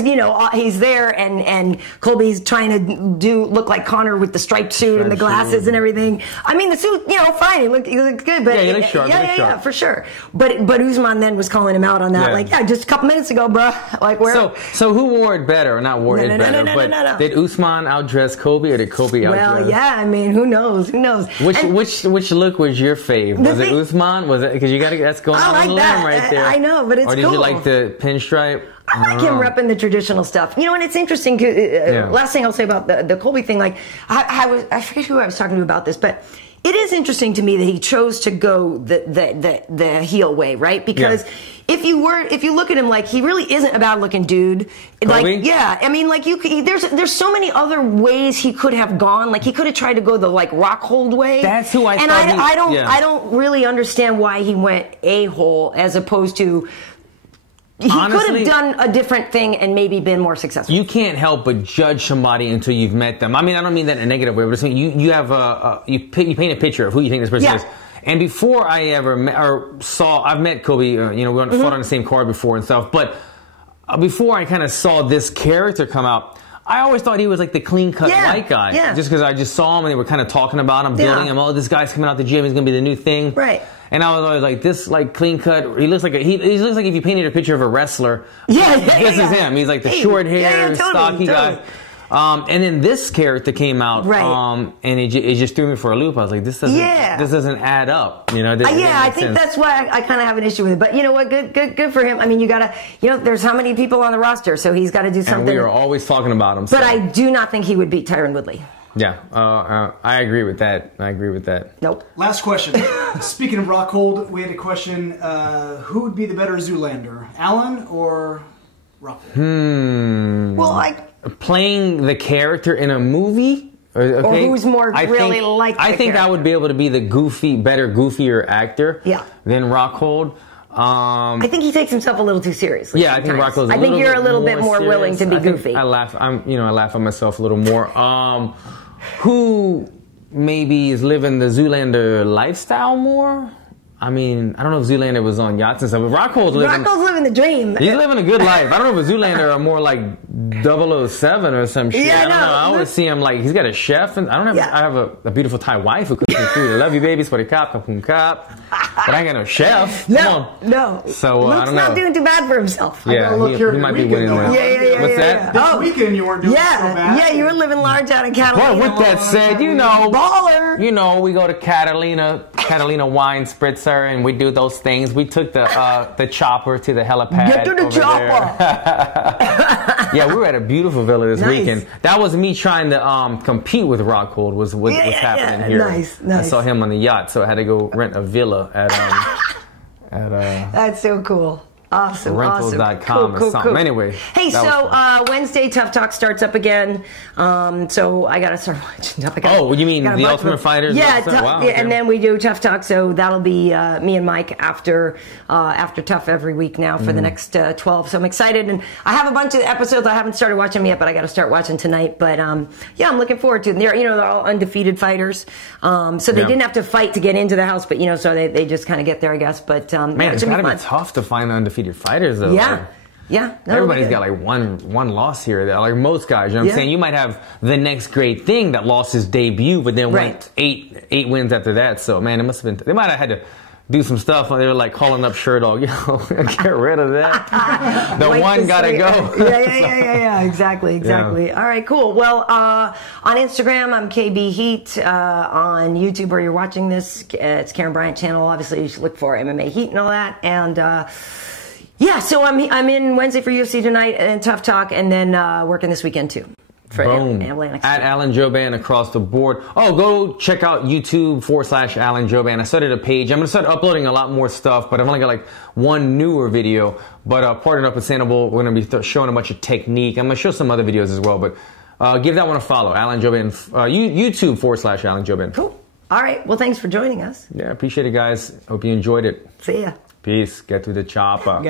he's there and Colby's trying to look like Conor with the striped suit and the glasses and everything. I mean, the suit, fine. He looked good, but he looked sharp. Yeah, for sure. But Usman then was calling him out on that. Like, just a couple minutes ago, bruh. Like, where? So who wore it better, or not wore it better? No. Did Usman outdress Colby, or did Colby outdress? Well, yeah. I mean, who knows? Which look was your fave? Was it Usman? Was it because that's going on the limb right there? I know, but it's cool. Or did you like the pinstripe? I like him repping the traditional stuff. And it's interesting. Last thing I'll say about the Colby thing, like I forget who I was talking to about this, but it is interesting to me that he chose to go the heel way, right? Because if you look at him, like, he really isn't a bad looking dude. Colby? Like, I mean, like, there's so many other ways he could have gone. Like, he could have tried to go the like Rockhold way. That's who I thought. And I don't really understand why he went a-hole as opposed to. He Honestly, could have done a different thing and maybe been more successful. You can't help but judge somebody until you've met them. I mean, I don't mean that in a negative way, but you have you paint a picture of who you think this person is. And before I ever met, I've met Colby. We fought on the same card before and stuff. But before I kind of saw this character come out, I always thought he was like the clean-cut white guy. Yeah. Just because I just saw him and they were kind of talking about him, building him. Oh, this guy's coming out the gym. He's going to be the new thing. Right. And I was always like, this like clean-cut. He looks like he looks like if you painted a picture of a wrestler. This is him. He's like the short hair, stocky guy. And then this character came out, and it just threw me for a loop. I was like, this doesn't add up, I think that's why I kind of have an issue with it. But you know what? Good for him. I mean, you gotta, there's how many people on the roster, so he's got to do something. And we are always talking about him. But I do not think he would beat Tyron Woodley. Yeah, I agree with that. Nope. Last question. Speaking of Rockhold, we had a question. Who would be the better Zoolander, Allen or Rockhold? Well, playing the character in a movie? Okay? Or who's more like the I think character. I would be able to be the goofier actor than Rockhold. I think he takes himself a little too seriously. Yeah, sometimes. I think Rockhold's I think you're a little bit more willing to be goofy. I laugh at myself a little more. Who maybe is living the Zoolander lifestyle more? I mean, I don't know if Zoolander was on yachts and stuff, but Rockhold's living the dream. He's living a good life. I don't know if Zoolander are more like 007 or some shit. Yeah, I don't know. I always see him like, he's got a chef, and I have a beautiful Thai wife who cooks me food. I love you, baby. But I ain't got no chef. No. So Luke's I don't know. not doing too bad for himself. Yeah, he might be winning now. Yeah. What's that? This weekend you weren't doing so bad. Yeah, you were living large out in Catalina. Well, with that said, baller. We go to Catalina Wine Spritzer, and we do those things. We took the chopper to the helipad. Get to the chopper. Yeah, we were at a beautiful villa this weekend. That was me trying to compete with Rockhold. Was what's happening here. Nice. I saw him on the yacht, so I had to go rent a villa at That's so cool. Awesome. Rentals.com or something. Cool. Anyway. Hey, so Wednesday Tough Talk starts up again. So I got to start watching Tough Talk. You mean the Ultimate Fighters? Yeah, and then we do Tough Talk. So that'll be me and Mike after Tough every week now for the next 12. So I'm excited. And I have a bunch of episodes. I haven't started watching them yet, but I got to start watching tonight. But I'm looking forward to them. They're all undefeated fighters. So they didn't have to fight to get into the house, but so they just kind of get there, I guess. But man, it's gotta be tough to find undefeated fighters though. Yeah. Everybody's got like one loss here. Like most guys, you know what I'm saying? You might have the next great thing that lost his debut, but then went eight wins after that. So man, it must have been. They might have had to do some stuff, and they were like calling up Shirt Dog, yo, get rid of that. The one gotta go. Yeah, exactly. Yeah. All right, cool. Well, on Instagram, I'm KB Heat. On YouTube, where you're watching this, it's Karyn Bryant channel. Obviously, you should look for MMA Heat and all that. And yeah, so I'm in Wednesday for UFC tonight and Tough Talk, and then working this weekend too. Boom. At Alan Jouban across the board. Oh, go check out YouTube.com/Alan Jouban. I started a page. I'm going to start uploading a lot more stuff, but I've only got like one newer video. But Partnered Up with Sandoval, we're going to be showing a bunch of technique. I'm going to show some other videos as well, but give that one a follow. Alan Jouban, YouTube.com/Alan Jouban. Cool. All right. Well, thanks for joining us. Yeah, appreciate it, guys. Hope you enjoyed it. See ya. Peace. Get to the chopper.